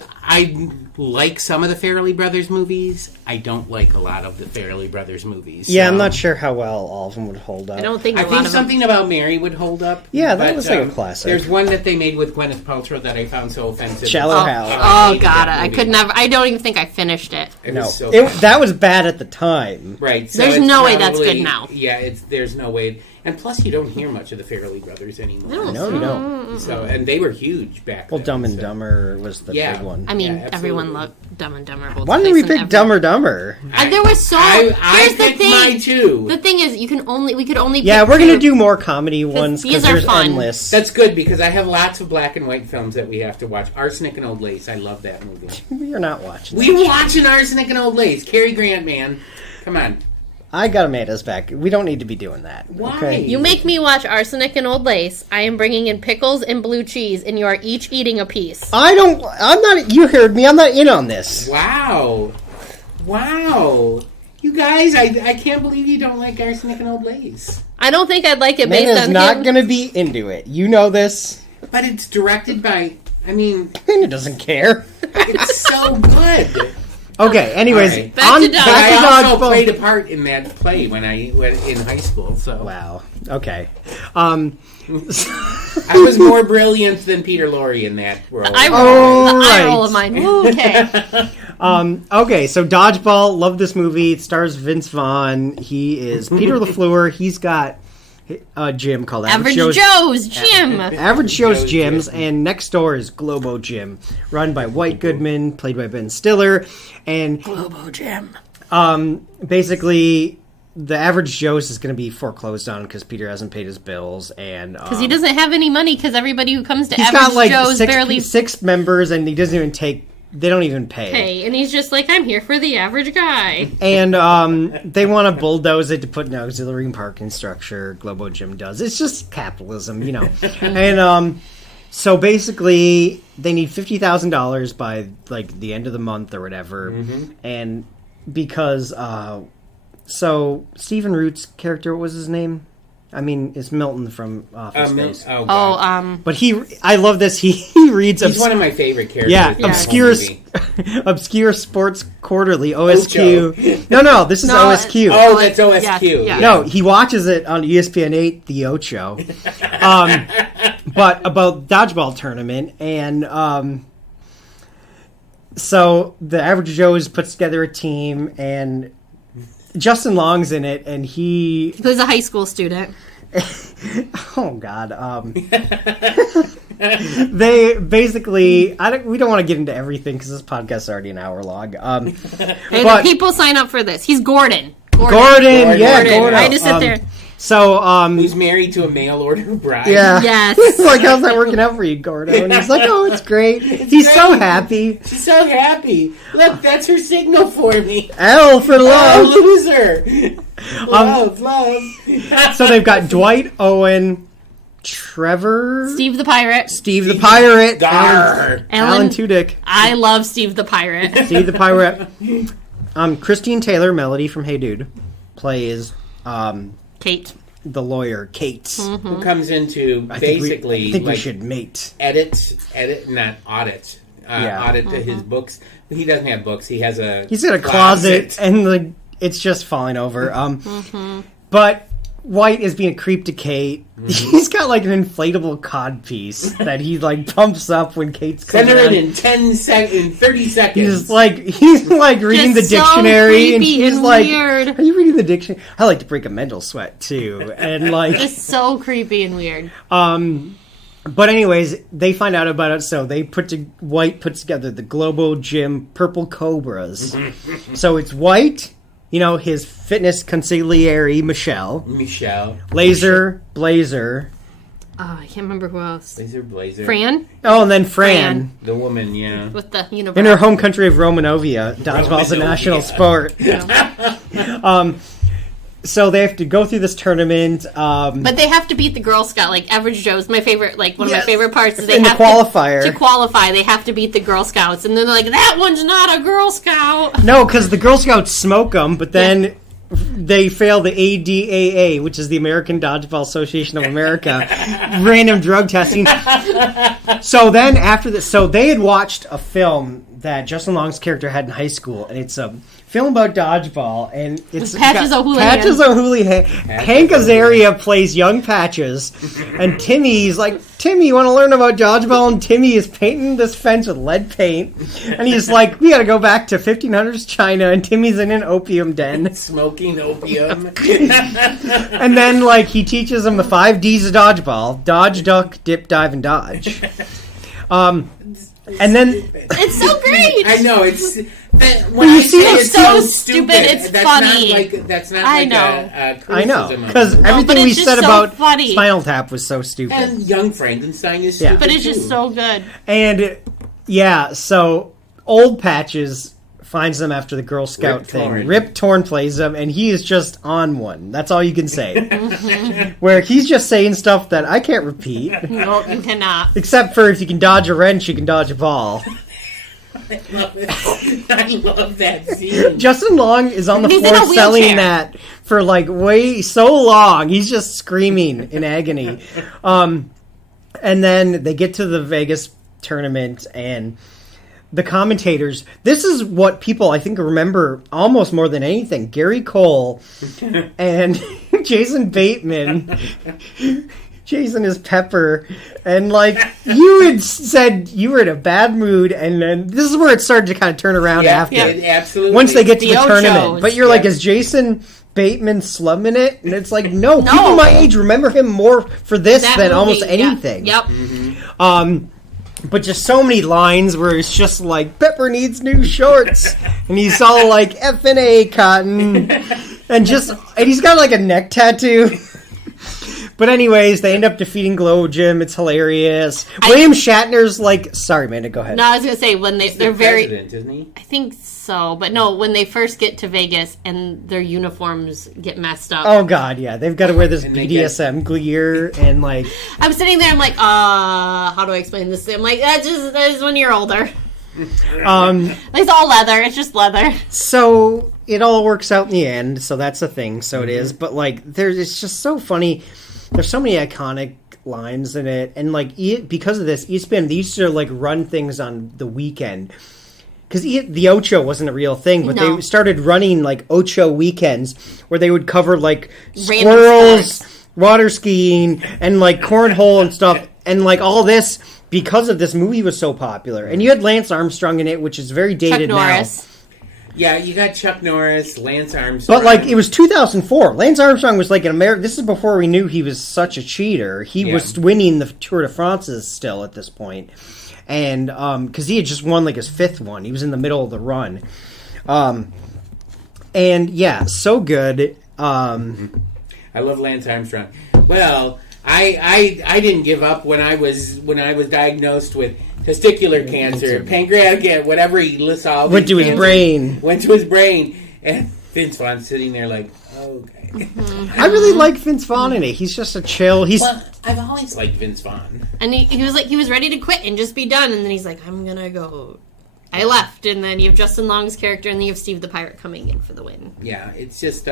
like some of the Farrelly Brothers movies. I don't like a lot of the Farrelly Brothers movies. Yeah, so. I'm not sure how well all of them would hold up. I don't think I a lot think of Something About Mary would hold up. Yeah, that was like a classic. There's one that they made with Gwyneth Paltrow that I found so offensive. Shallow them. Hal. Oh god, I could never. I don't even think I finished it. It No, was so bad. that was bad at the time. Right. So There's it's no way that's probably- good now. Yeah, there's no way. And plus, you don't hear much of the Farrelly Brothers anymore. No, you don't. So, and they were huge back then. Well, Dumb and so. Dumber was the Yeah. big one. I mean, Yeah, everyone absolutely. loved Dumb and Dumber. Both Why didn't we pick Dumb or Dumber? There was so. I Here's the picked thing. mine too. The thing is, we could only. Yeah, pick we're gonna two. do more comedy ones these because are there's fun. endless. That's good because I have lots of black and white films that we have to watch. Arsenic and Old Lace. I love that movie. You're not watching. We watching Arsenic and Old Lace. Cary Grant, man. Come on. I got Amanda's back. We don't need to be doing that. Why? Okay? You make me watch Arsenic and Old Lace. I am bringing in pickles and blue cheese, and you are each eating a piece. I'm not. You heard me. I'm not in on this. Wow. You guys, I can't believe you don't like Arsenic and Old Lace. I don't think I'd like it based Amanda's on not him. gonna be into it. You know this. But it's directed by, I mean, Amanda doesn't care. it's so good. Okay. Anyways, All right. Back to Dodgeball. But I also Dodgeball. played a part in that play when I went in high school, so Wow. Okay. I was more brilliant than Peter Lorre in that role. I roll Oh, the eye right. roll of mine. Ooh, okay. Okay, so Dodgeball, love this movie. It stars Vince Vaughn. He is Peter LaFleur. He's got a gym called Average Joe's Gym. Average Joe's Joe's Gyms, Gym. and next door is Globo Gym, run by White Goodman, played by Ben Stiller. And Globo Gym. basically, the Average Joe's is going to be foreclosed on because Peter hasn't paid his bills. And Because he doesn't have any money because everybody who comes to he's Average got like Joe's barely six members, and he doesn't even take. They don't even pay. And he's just like, I'm here for the average guy. And they want to bulldoze it to put an auxiliary parking structure. Globo Gym does. It's just capitalism, you know. And so basically, they need $50,000 by like the end of the month or whatever. And because so Stephen Root's character, what was his name? I mean, it's Milton from Office Space. Oh, God. But I love this. He reads. He's one of my favorite characters. Yeah, in the whole obscure, movie. obscure Sports Quarterly, OSQ. No, this is OSQ. Oh, that's OSQ. Yeah. No, he watches it on ESPN 8, The Ocho. But about dodgeball tournament, and so the Average Joe's puts together a team, and Justin Long's in it, and he... Who's a high school student. Oh, God. They basically... we don't want to get into everything, because this podcast is already an hour long. Hey, but- the people sign up for this. He's Gordon. Gordon. Gordon. I just sit there. So, Who's married to a mail order bride. yeah. Yes. It's like, how's that working out for you, Gordo? And he's like, oh, it's great. He's so great. happy. She's so happy. Look, that's her signal for me. L for Oh, love. loser. Love. So they've got Dwight, Owen, Trevor, Steve the Pirate. Steve the Pirate, Gar. Alan Tudyk, I love Steve the Pirate. Steve the Pirate. Christine Taylor, Melody from Hey Dude, plays Kate. the lawyer, Kate. Who comes into I think basically we like should mate. not audit. Yeah. Audit his books. He doesn't have books. He has a. He's in a closet, and it's just falling over. But White is being a creep to Kate. He's got like an inflatable cod piece that he like pumps up when Kate's coming Send her on. in 30 seconds. He's like reading Just the dictionary, so and creepy she's and like, weird. "Are you reading the dictionary?" I like to break a mental sweat too, and like, Just so creepy and weird. but anyways, they find out about it, so they White puts together the Globo Gym Purple Cobras. So it's White, his fitness consigliere Michelle, Laser, Blazer, Oh, I can't remember who else. Blazer. Fran? oh, and then Fran. The woman, yeah. With the universe. In her home country of Romanovia, dodgeball's a national sport. So they have to go through this tournament. But they have to beat the Girl Scout. Like, Average Joe's my favorite, like, one of my favorite parts is they in have the qualifier. to qualify, they have to beat the Girl Scouts. And then they're like, that one's not a Girl Scout. No, because the Girl Scouts smoke them, but then they fail the ADAA, which is the American Dodgeball Association of America, random drug testing. So then after this, so they had watched a film that Justin Long's character had in high school, and it's a film about dodgeball, and it's Patches O'Houlihan. Patches O'Houlihan. Hank Azaria plays young Patches, and Timmy's like, Timmy, you want to learn about dodgeball? And Timmy is painting this fence with lead paint, and he's like, we got to go back to 1500s China, and Timmy's in an opium den. Smoking opium. And then, like, he teaches them the 5 Ds of dodgeball: dodge, duck, dip, dive, and dodge. And then It's so great. I know it's when I say it's so stupid. It's that's funny. That's not I like know. a criticism I know, of because it. everything it's we just said so about funny. Spinal Tap was so stupid. And Young Frankenstein is stupid But it's just too. so good. And yeah, so old Patches finds them after the Girl Scout Rip thing. Torn. Rip Torn plays them, and he is just on one. That's all you can say. Where he's just saying stuff that I can't repeat. No, you cannot. Except for if you can dodge a wrench, you can dodge a ball. I love it. I love that scene. Justin Long is on the He's in floor a wheelchair. selling that for like way so long. He's just screaming in agony. And then they get to the Vegas tournament, and the commentators, this is what people I think remember almost more than anything. Gary Cole and Jason Bateman. Jason is Pepper, and like you had said, you were in a bad mood, and then this is where it started to kind of turn around after. It absolutely. Once they get to the The tournament, Ochos. but you're like, is Jason Bateman slumming it? And it's like, no, No. people my age remember him more for this That than movie, almost yeah. anything. Yep. But just so many lines where it's just like, Pepper needs new shorts, and he's all like F&A cotton, and he's got like a neck tattoo. But anyways, they end up defeating Glow Gym. It's hilarious. William Shatner's like, sorry, Amanda, go ahead. No, I was gonna say when He's they're the very. president, isn't he? I think so, but no. When they first get to Vegas and their uniforms get messed up, Oh god, yeah, they've got to wear this And they BDSM gear and like, I'm sitting there. I'm like, how do I explain this? I'm like, that is when you're older. It's all leather. It's just leather. so it all works out in the end. So that's the thing. So it is, but like, it's just so funny. There's so many iconic lines in it, and like because of this, ESPN they used to like run things on the weekend because the Ocho wasn't a real thing, but No. they started running like Ocho weekends where they would cover like Random squirrels, sports. water skiing, and like cornhole and stuff, and like all this because of this movie was so popular. And you had Lance Armstrong in it, which is very Chuck dated now. Norris. Yeah, you got Chuck Norris, Lance Armstrong. But like it was 2004. Lance Armstrong was like an American. This is before we knew he was such a cheater. He was winning the Tour de France still at this point, and because he had just won like his 5th one, he was in the middle of the run, and yeah, so good. I love Lance Armstrong. Well, I didn't give up when I was diagnosed with testicular cancer, pancreatic, whatever he lists all. Went to his brain. Went to his brain, and Vince Vaughn's sitting there like, okay. I really like Vince Vaughn in it. He's just a chill. Well, I've always liked Vince Vaughn. And he was ready to quit and just be done, and then he's like, I'm gonna go. I left, and then you have Justin Long's character, and then you have Steve the Pirate coming in for the win. Yeah, it's just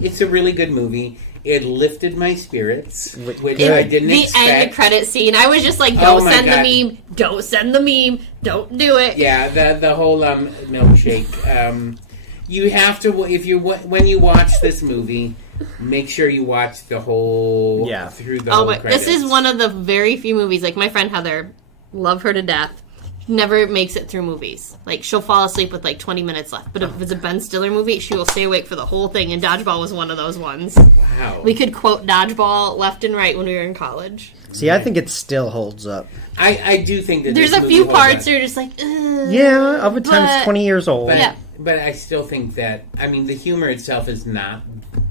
it's a really good movie. It lifted my spirits, which Good. I didn't The expect. end credit scene, I was just like, Oh don't my send God. the meme, don't send the meme, don't do it. Yeah, the whole milkshake. You have to when you watch this movie, make sure you watch the whole through the whole But credits. this is one of the very few movies, like my friend Heather, love her to death, never makes it through movies. Like, she'll fall asleep with like 20 minutes left. But if it's a Ben Stiller movie, she will stay awake for the whole thing, and Dodgeball was one of those ones. Wow. We could quote Dodgeball left and right when we were in college. See, I think it still holds up. I do think that There's this a movie few holds parts up. that you're just like, ugh. Yeah, of a time But- it's 20 years old. But, Yeah. but I still think that, I mean, the humor itself is not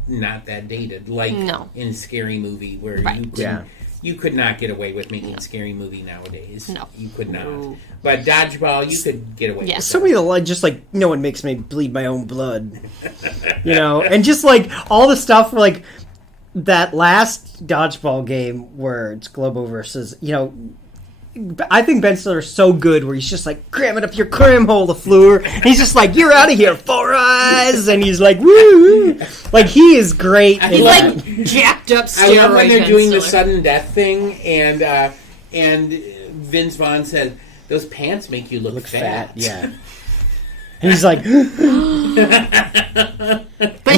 that dated, like No. in Scary Movie, where Right. you can, Yeah. you could not get away with making a scary movie nowadays. No. You could not. But Dodgeball, you could get away with. So many of the lines, just like, no one makes me bleed my own blood. And just like all the stuff like that last Dodgeball game where it's Globo versus, I think Ben Stiller's so good where he's just like, cram it up your cram hole, LaFleur. And he's just like, you're out of here, Four Eyes. And he's like, woo. Like, he is great. He's like jacked up steroids. I love when they're doing the sudden death thing, and Vince Vaughn said, those pants make you look fat. Yeah. And he's like... But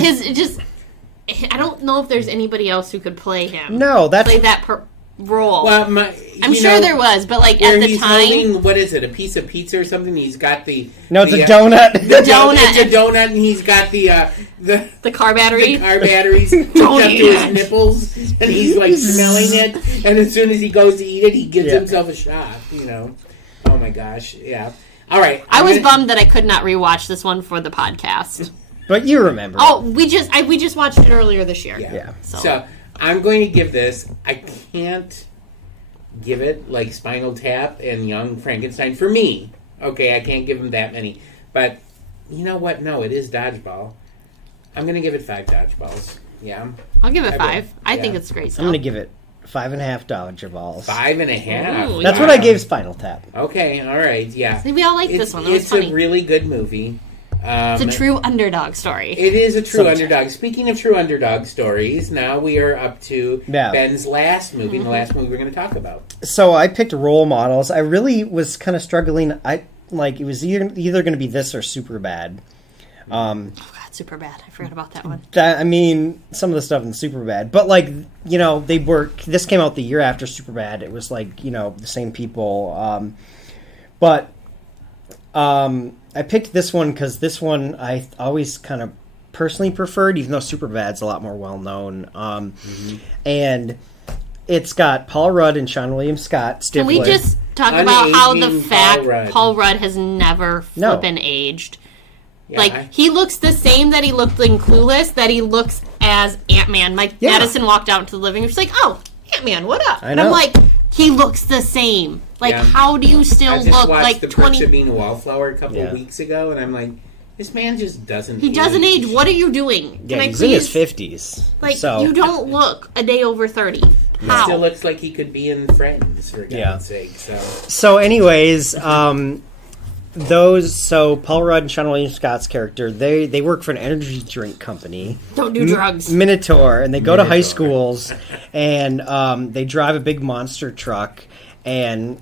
I don't know if there's anybody else who could play him. No, that's... Play that role. Well, I'm sure there was, but like at the time... Holding, what is it, a piece of pizza or something? He's got the... No, it's a donut. The donut. It's a donut, and he's got the car battery. The car batteries hooked up to his nipples, and he's like smelling it, and as soon as he goes to eat it, he gives himself a shot, Oh my gosh, yeah. All right. I was bummed that I could not rewatch this one for the podcast. But you remember. Oh, we just watched it earlier this year. Yeah. So I'm going to give this. I can't give it like Spinal Tap and Young Frankenstein for me. Okay, I can't give him that many. But you know what? No, it is Dodgeball. I'm going to give it 5 Dodgeballs. Yeah. I'll give it 5. I think it's great stuff. I'm going to give it 5.5 Dodgeballs. 5.5. Ooh, That's what I gave Spinal Tap. Okay, all right, yeah. See, we all like this one. That was funny. It's a really good movie. It's a true underdog story. It is a true underdog. Speaking of true underdog stories, now we are up to Ben's last movie, the last movie we're going to talk about. So I picked role models. I really was kind of struggling. It was either going to be this or Superbad. Oh God, Superbad! I forgot about that one. Some of the stuff in Superbad, but they work. This came out the year after Superbad. It was the same people, I picked this one because this one I always kind of personally preferred, even though Superbad's a lot more well known. And it's got Paul Rudd and Seann William Scott. Stifler. Can we just talk about how the fact Paul Rudd has never flippin' aged? Yeah, he looks the same that he looked in Clueless, that he looks as Ant-Man. Madison walked out into the living room. She's like, oh, Ant-Man, what up? And I'm like, he looks the same. How do you still look like 20? I just watched The Perks of Being a Wallflower a couple of weeks ago, and I'm like, this man just doesn't He doesn't age. What are you doing? Yeah, he's in his 50s. You don't look a day over 30. He still looks like he could be in Friends, for God's sake. So anyways, Paul Rudd and Seann William Scott's character, they work for an energy drink company. Don't do drugs. Minotaur, and they go to high schools, and they drive a big monster truck, and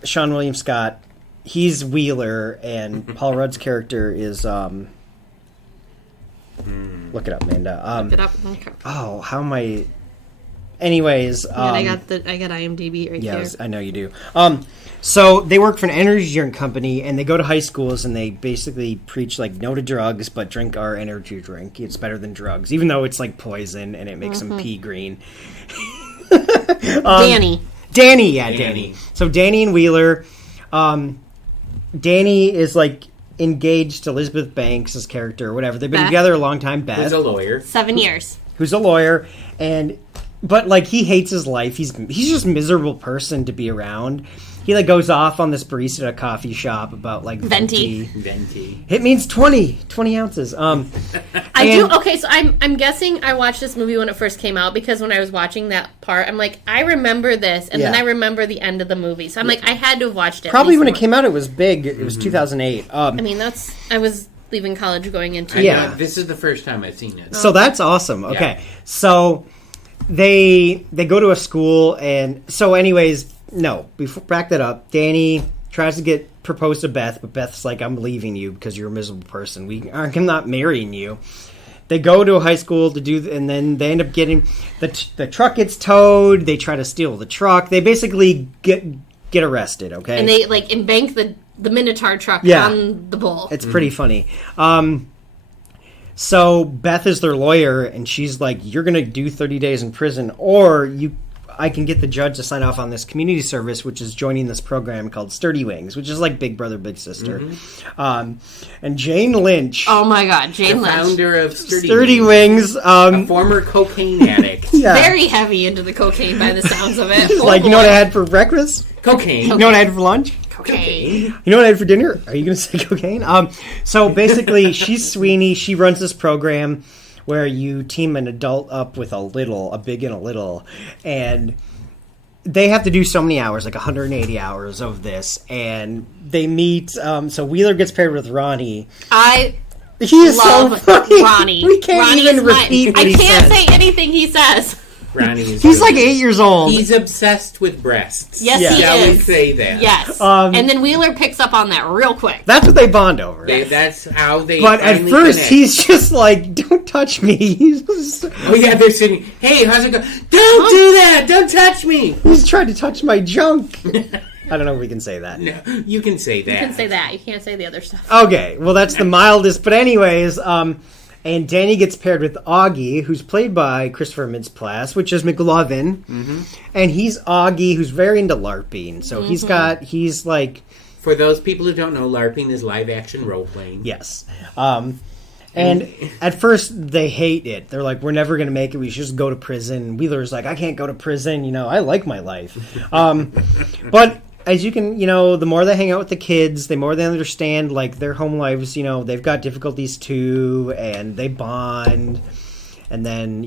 Seann William Scott, he's Wheeler, and Paul Rudd's character is look it up, Amanda. Look it up. Okay. Oh, how am I? Anyways, I got IMDb right here. Yes, I know you do. So they work for an energy drink company, and they go to high schools, and they basically preach no to drugs, but drink our energy drink. It's better than drugs, even though it's poison and it makes them pee green. Danny. So Danny and Wheeler. Danny is engaged to Elizabeth Banks' character or whatever. They've been together a long time. Beth, who's a lawyer, 7 years. Who's a lawyer, but he hates his life. He's just a miserable person to be around. He goes off on this barista at a coffee shop about venti. It means 20 ounces. I do. Okay, so I'm guessing I watched this movie when it first came out, because when I was watching that part, I'm like, I remember this, and then I remember the end of the movie. So I'm like, I had to have watched it. Probably when it came out, it was big. It was 2008. I was leaving college going into this is the first time I've seen it. So that's awesome. Okay, so they go to a school, and so anyways. No, back that up. Danny tries to get proposed to Beth, but Beth's like, I'm leaving you because you're a miserable person. I'm not marrying you. They go to a high school to do, and then they end up getting the truck gets towed. They try to steal the truck. They basically get arrested. Okay, and they embank the Minotaur truck on the bull. It's pretty funny. So Beth is their lawyer, and she's like, you're gonna do 30 days in prison, or I can get the judge to sign off on this community service, which is joining this program called Sturdy Wings, which is like Big Brother, Big Sister. And Jane Lynch. Oh my God, Jane the Lynch. founder of Sturdy Wings. A former cocaine addict. Yeah. Very heavy into the cocaine by the sounds of it. Oh, like, you know what I had for breakfast? Cocaine. You know what I had for lunch? cocaine. You know what I had for dinner? Are you going to say cocaine? So basically, she's Sweeney. She runs this program where you team an adult up with a big and a little, and they have to do so many hours, like 180 hours of this, and they meet. So Wheeler gets paired with Ronnie. He is love so funny. Ronnie. We can't Ronnie even is repeat what he says. I can't say anything he says. He's like 8 years old. He's obsessed with breasts. Yes, Yeah. he Shall is. we say that? Yes. And then Wheeler picks up on that real quick. That's what they bond over. That's how they. But at finally first, connect. he's just like, "Don't touch me." He's Oh yeah, they're sitting. Hey, how's it going? Don't do that! Don't touch me! he's trying to touch my junk. I don't know if we can say that. No, you can say that. You can say that. You can't say the other stuff. Okay, well that's the mildest. But anyways, and Danny gets paired with Augie, who's played by Christopher Mintz-Plasse, which is McLovin, and he's Augie, who's very into LARPing. So he's like, For those people who don't know, LARPing is live action role playing. yes. And at first they hate it. They're like, "We're never going to make it. We should just go to prison." Wheeler's like, "I can't go to prison. You know, I like my life." But as you can, the more they hang out with the kids, the more they understand, like, their home lives, they've got difficulties too, and they bond, and then,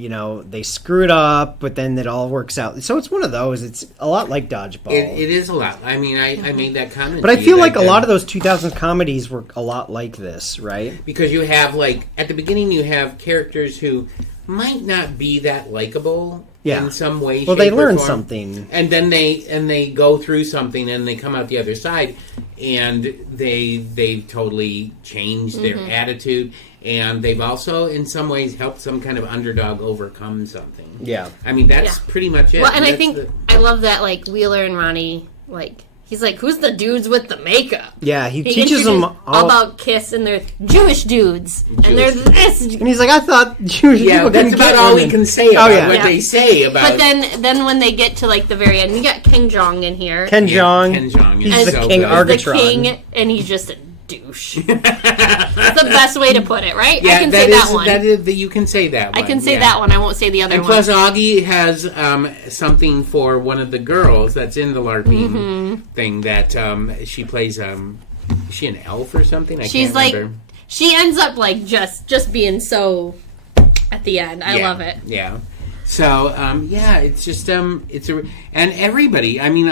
they screw it up, but then it all works out. So it's one of those. It's a lot like Dodgeball. It is a lot. I mean, I made that comment. But I to you feel like that, a lot of those 2000s comedies were a lot like this, right? because you have, like, at the beginning you have characters who might not be that likable in some way. Well, they shape, or learn form. something. And then they go through something and they come out the other side and they've totally changed their attitude, and they've also in some ways helped some kind of underdog overcome something. Yeah. I mean, that's pretty much it. Well, and I That's think I love that, like, Wheeler and Ronnie, like, he's like, "Who's the dudes with the makeup?" Yeah, he teaches introduced them all about Kiss, and they're Jewish dudes, and they're this. And he's like, "I thought Jewish yeah, people that's couldn't about get all women." we can say about yeah. what Yeah. they say about. But then when they get to, like, the very end, you got King Jong in here. Ken Jeong. Ken Jeong He's is the so king good. Arg- the Argatron. king, and he's just a douche. That's the best way to put it, right? Yeah, I can say that one. You can say that one. I can say yeah. that one. I won't say the other And one. plus, Augie has something for one of the girls that's in the LARPing thing that she plays. Is she an elf or something? She's can't like, remember. she ends up like just being so at the end. I love it. Yeah. So it's just and everybody. I mean,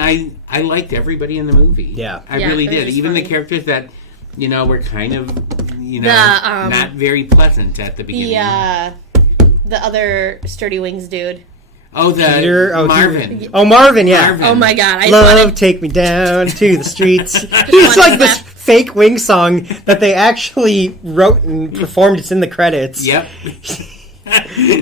I liked everybody in the movie. Yeah. I Yeah, really it did. was Even the funny. characters that were kind of not very pleasant at the beginning. The other Sturdy Wings dude. Oh, the Peter? Oh, Marvin. Oh, Marvin, yeah. Marvin. Oh my god! I Love, take me down to the streets. It's like this fake Wing song that they actually wrote and performed. It's in the credits. Yep.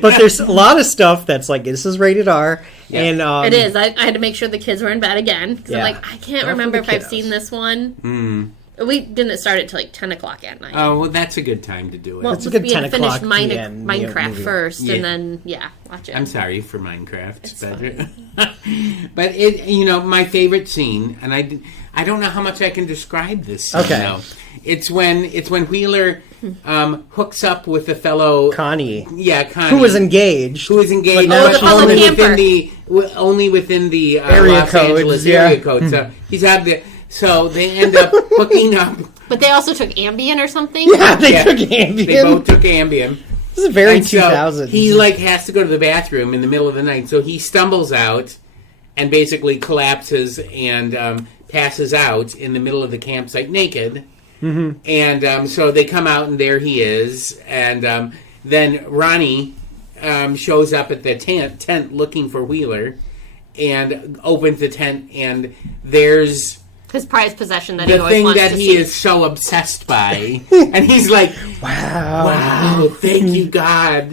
But there's a lot of stuff that's like, this is rated R. Yeah. And it is. I had to make sure the kids were in bed again because Yeah. I'm like, I can't Not for remember the if I've kiddos. seen this one. Mm. We didn't start it till like 10 o'clock at night. Oh, well, that's a good time to do it. well, That's a good we had 10 to finish o'clock PM Minecraft movie. first, Yeah. and then watch it. I'm sorry for Minecraft. It's But, but my favorite scene, and I don't know how much I can describe this scene. Okay. Though. It's when Wheeler hooks up with a fellow Connie, Connie, who was engaged. But the now fellow only camper. only within the Area Los codes, Angeles yeah. area code. So he's had the. So they end up hooking up. But they also took Ambien or something. Yeah, they Yeah. took Ambien. They both took Ambien. This is very And so 2000s. he has to go to the bathroom in the middle of the night, so he stumbles out and basically collapses and passes out in the middle of the campsite naked. Mm-hmm. And so they come out, and there he is. And then Ronnie shows up at the tent looking for Wheeler, and opens the tent, and there's His prized possession that he the always thing wants that to he see. is so obsessed by, and he's like, "Wow, thank you, God,"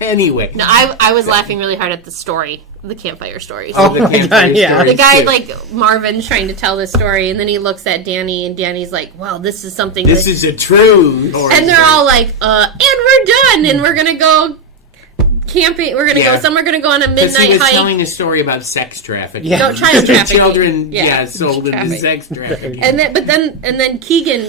Anyway, No, I was laughing really hard at the story, the campfire story. Oh the my campfire God, yeah. stories The guy, too. like, Marvin's trying to tell this story, and then he looks at Danny, and Danny's like, well, this is something This that... is a true story. And they're all like, and we're done, and we're gonna go camping. We're gonna Yeah. go somewhere. Gonna go on a Because midnight he was hike. telling a story about sex trafficking. Yeah. No, child trafficking. Children, Yeah. sold into Trafficking. sex trafficking. And then Keegan,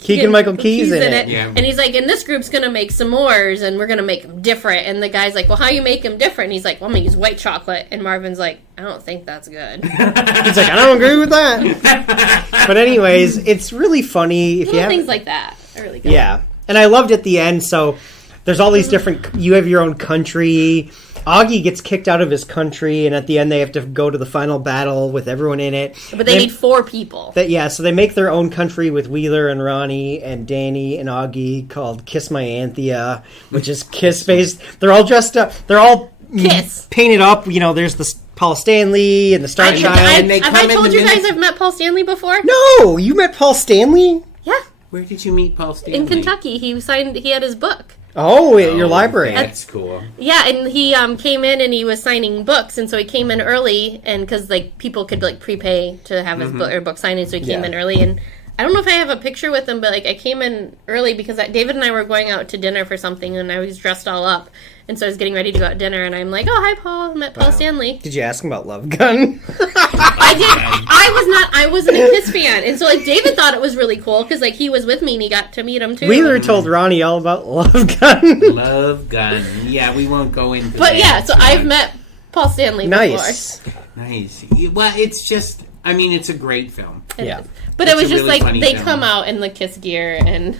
Keegan-Michael Key's in it. Yeah. And he's like, and this group's gonna make s'mores, and we're gonna make them different. And the guy's like, well, how you make them different? And he's like, well, I'm gonna use white chocolate. And Marvin's like, I don't think that's good. He's like, I don't agree with that. But anyways, it's really funny if you Little have things like that are really good. Yeah, and I loved at the end. So there's all these different. You have your own country. Augie gets kicked out of his country, and at the end they have to go to the final battle with everyone in it. But they need 4 people. So they make their own country with Wheeler and Ronnie and Danny and Augie called Kiss My Anthea, which is kiss based. They're all dressed up. They're all Kiss. painted up. You know, there's the Paul Stanley and the Star Child. and they Have come I in told the you guys minute- I've met Paul Stanley before? No, you met Paul Stanley? Yeah. Where did you meet Paul Stanley? In Kentucky. He had his book. Oh, at your library. That's cool. Yeah, and he came in and he was signing books, and so he came in early, and because like people could like prepay to have his book signed, so he came in early. And I don't know if I have a picture with him, but like I came in early because David and I were going out to dinner for something, and I was dressed all up, and so I was getting ready to go out to dinner, and I'm like, oh hi Paul, I met Paul Stanley. Did you ask him about Love Gun? I did. I wasn't a Kiss fan, and so like David thought it was really cool because like he was with me and he got to meet him too. Wheeler told Ronnie all about Love Gun. Love Gun. Yeah, we won't go into that. But yeah, so too I've much. met Paul Stanley Nice. Nice. Well, it's just, I mean, it's a great film. before. Yeah. But It's it was a just really like funny they film. come out in the Kiss gear and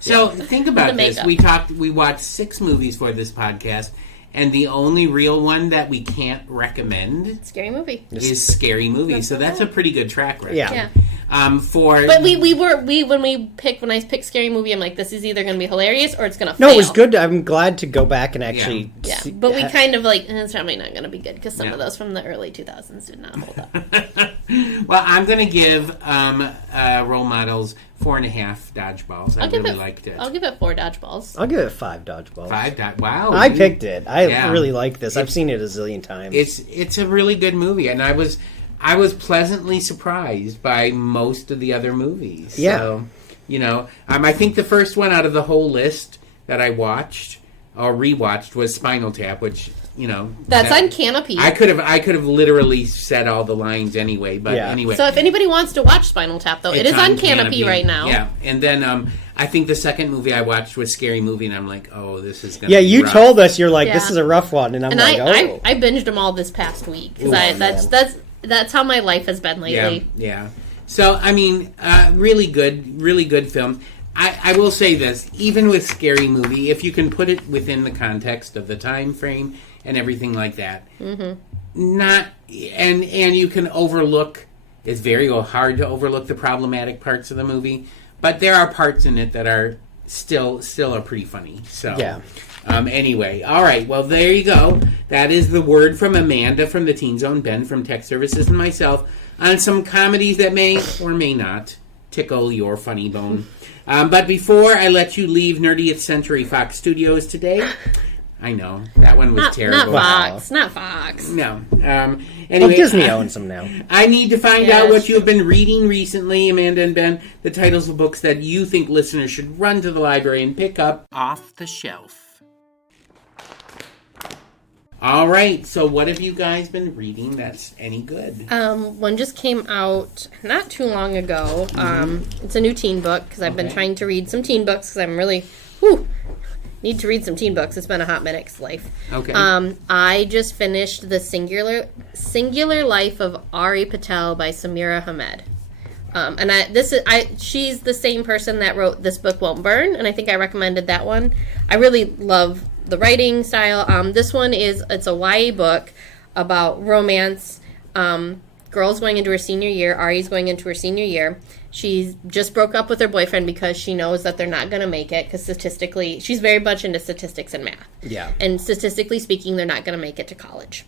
So think about The this. makeup. We watched 6 movies for this podcast, and the only real one that we can't recommend scary movie. is Scary Movie. So that's a pretty good track record. Yeah. Yeah. But When I picked Scary Movie, I'm like, this is either going to be hilarious or it's going to No, fail. it was good. I'm glad to go back and actually Yeah, see. but we kind of like, it's probably not going to be good because some of those from the early 2000s did not hold up. Well, I'm going to give Role Models 4.5 dodgeballs. I really liked it. I'll give it 4 dodgeballs. I'll give it 5 dodgeballs. 5 wow. I you- picked it. I Yeah. really like this. I've seen it a zillion times. It's a really good movie, and I was pleasantly surprised by most of the other movies. Yeah. So, I think the first one out of the whole list that I watched or rewatched was Spinal Tap, which That's on Canopy. I could have literally said all the lines anyway, but Yeah. anyway. So if anybody wants to watch Spinal Tap, though, it it's is on Canopy right now. Yeah, and then I think the second movie I watched was Scary Movie, and I'm like, oh, this is gonna yeah, be you rough. told us you're like, Yeah. this is a rough one, and I'm And like, I binged them all this past week because Ooh, that's how my life has been lately. Yeah. So, I mean, really good film. I will say this, even with Scary Movie, if you can put it within the context of the time frame and everything like that, and you can overlook, it's very hard to overlook the problematic parts of the movie, but there are parts in it that are still are pretty funny. So, Yeah. Anyway, all right. Well, there you go. That is the word from Amanda from the Teen Zone, Ben from Tech Services, and myself on some comedies that may or may not tickle your funny bone. But before I let you leave 90th Century Fox Studios today, I know that one was terrible. Not Fox. No. well, Anyway, Disney owns them now. I need to find Yeah, out what that's you have been reading recently, Amanda and Ben. The titles of books that you think listeners should run to the library and pick up off the shelf. All right, so what have you guys been reading that's any good? One just came out not too long ago. It's a new teen book because I've been trying to read some teen books because I'm really need to read some teen books. It's been a hot minute's life. Okay. I just finished The Singular Life of Ari Patel by Samira Ahmed. She's the same person that wrote This Book Won't Burn, and I think I recommended that one. I really love the writing style. This one it's a YA book about romance. Girl's going into her senior year. Ari's going into her senior year. She just broke up with her boyfriend because she knows that they're not going to make it because statistically, she's very much into statistics and math. Yeah. And statistically speaking, they're not going to make it to college.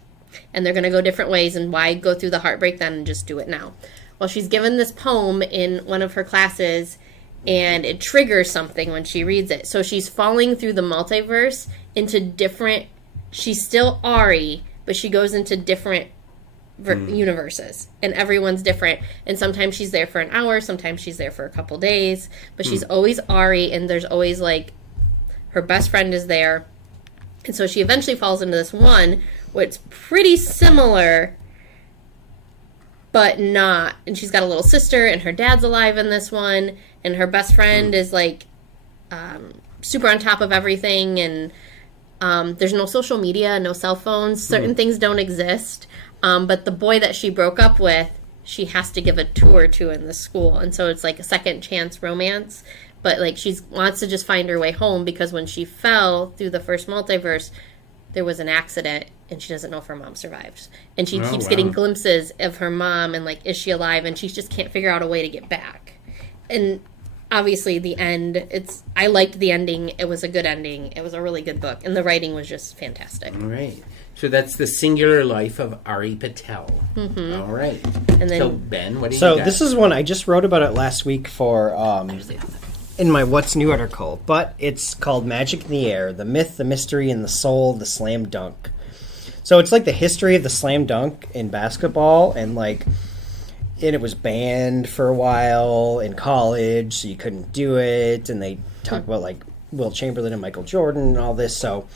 And they're going to go different ways, and why go through the heartbreak then and just do it now? Well, she's given this poem in one of her classes, and it triggers something when she reads it. So she's falling through the multiverse into different... She's still Ari, but she goes into different universes, and everyone's different. And sometimes she's there for an hour, sometimes she's there for a couple days, but she's always Ari, and there's always, like, her best friend is there. And so she eventually falls into this one, which pretty similar, but not. And she's got a little sister, and her dad's alive in this one, and her best friend is like super on top of everything, and there's no social media, no cell phones, certain things don't exist. But the boy that she broke up with, she has to give a tour to in the school, and so it's like a second chance romance. But like she wants to just find her way home because when she fell through the first multiverse, there was an accident, and she doesn't know if her mom survived. And she keeps getting glimpses of her mom, and like, is she alive? And she just can't figure out a way to get back. And obviously, the end, I liked the ending. It was a good ending. It was a really good book, and the writing was just fantastic. All right. So that's The Singular Life of Aria Patel. Mm-hmm. All right. And then, so, Ben, what do you got? So this is one, I just wrote about it last week for... in my What's New article, but it's called Magic in the Air, The Myth, the Mystery, and the Soul of the Slam Dunk. So it's like the history of the slam dunk in basketball, and it was banned for a while in college, so you couldn't do it, and they talk about like Will Chamberlain and Michael Jordan and all this, so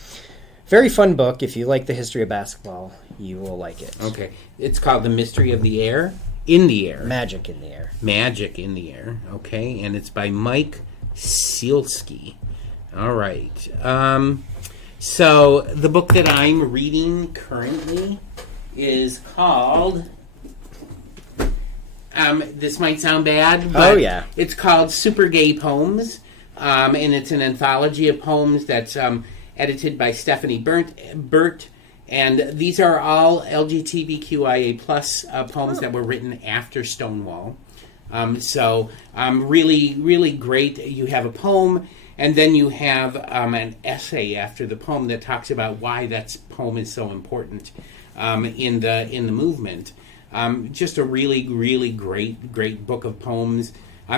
very fun book. If you like the history of basketball, you will like it. Okay. It's called The Mystery of the Air? In the Air. Magic in the Air. Magic in the Air. Okay. And it's by Mike Sielski. All right. So the book that I'm reading currently is called... this might sound bad, but it's called Super Gay Poems. And it's an anthology of poems that's edited by Stephanie Burt. And these are all LGBTQIA plus poems that were written after Stonewall. So really, really great. You have a poem, and then you have an essay after the poem that talks about why that poem is so important in the movement. Just a really, really great book of poems.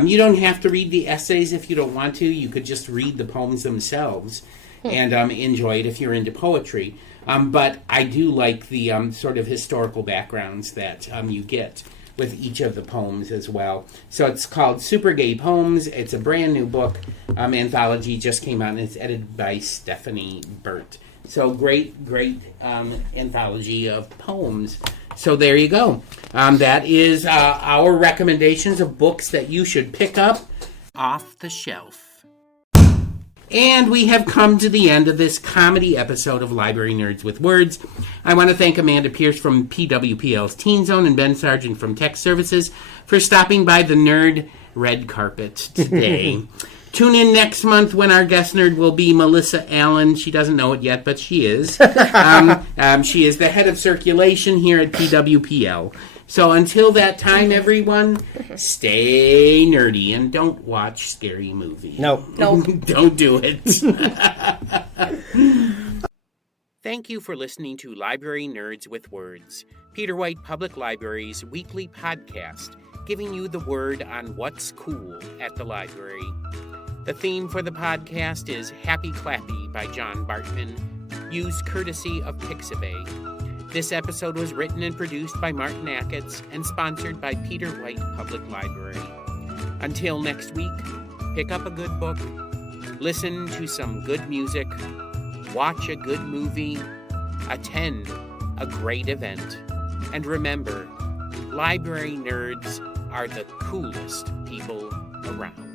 You don't have to read the essays if you don't want to. You could just read the poems themselves and enjoy it if you're into poetry. But I do like the sort of historical backgrounds that you get with each of the poems as well. So it's called Super Gay Poems. It's a brand new book. Anthology just came out, and it's edited by Stephanie Burt. So great anthology of poems. So there you go. That is our recommendations of books that you should pick up off the shelf. And we have come to the end of this comedy episode of Library Nerds with Words. I want to thank Amanda Pierce from PWPL's Teen Zone and Ben Sargent from Tech Services for stopping by the Nerd Red Carpet today. Tune in next month when our guest nerd will be Melissa Allen. She doesn't know it yet, but she is. She is the head of circulation here at PWPL. So until that time, everyone, stay nerdy and don't watch scary movies. Nope. Don't do it. Thank you for listening to Library Nerds with Words, Peter White Public Library's weekly podcast, giving you the word on what's cool at the library. The theme for the podcast is Happy Clappy by John Bartman, used courtesy of Pixabay. This episode was written and produced by Martin Acketts and sponsored by Peter White Public Library. Until next week, pick up a good book, listen to some good music, watch a good movie, attend a great event, and remember, library nerds are the coolest people around.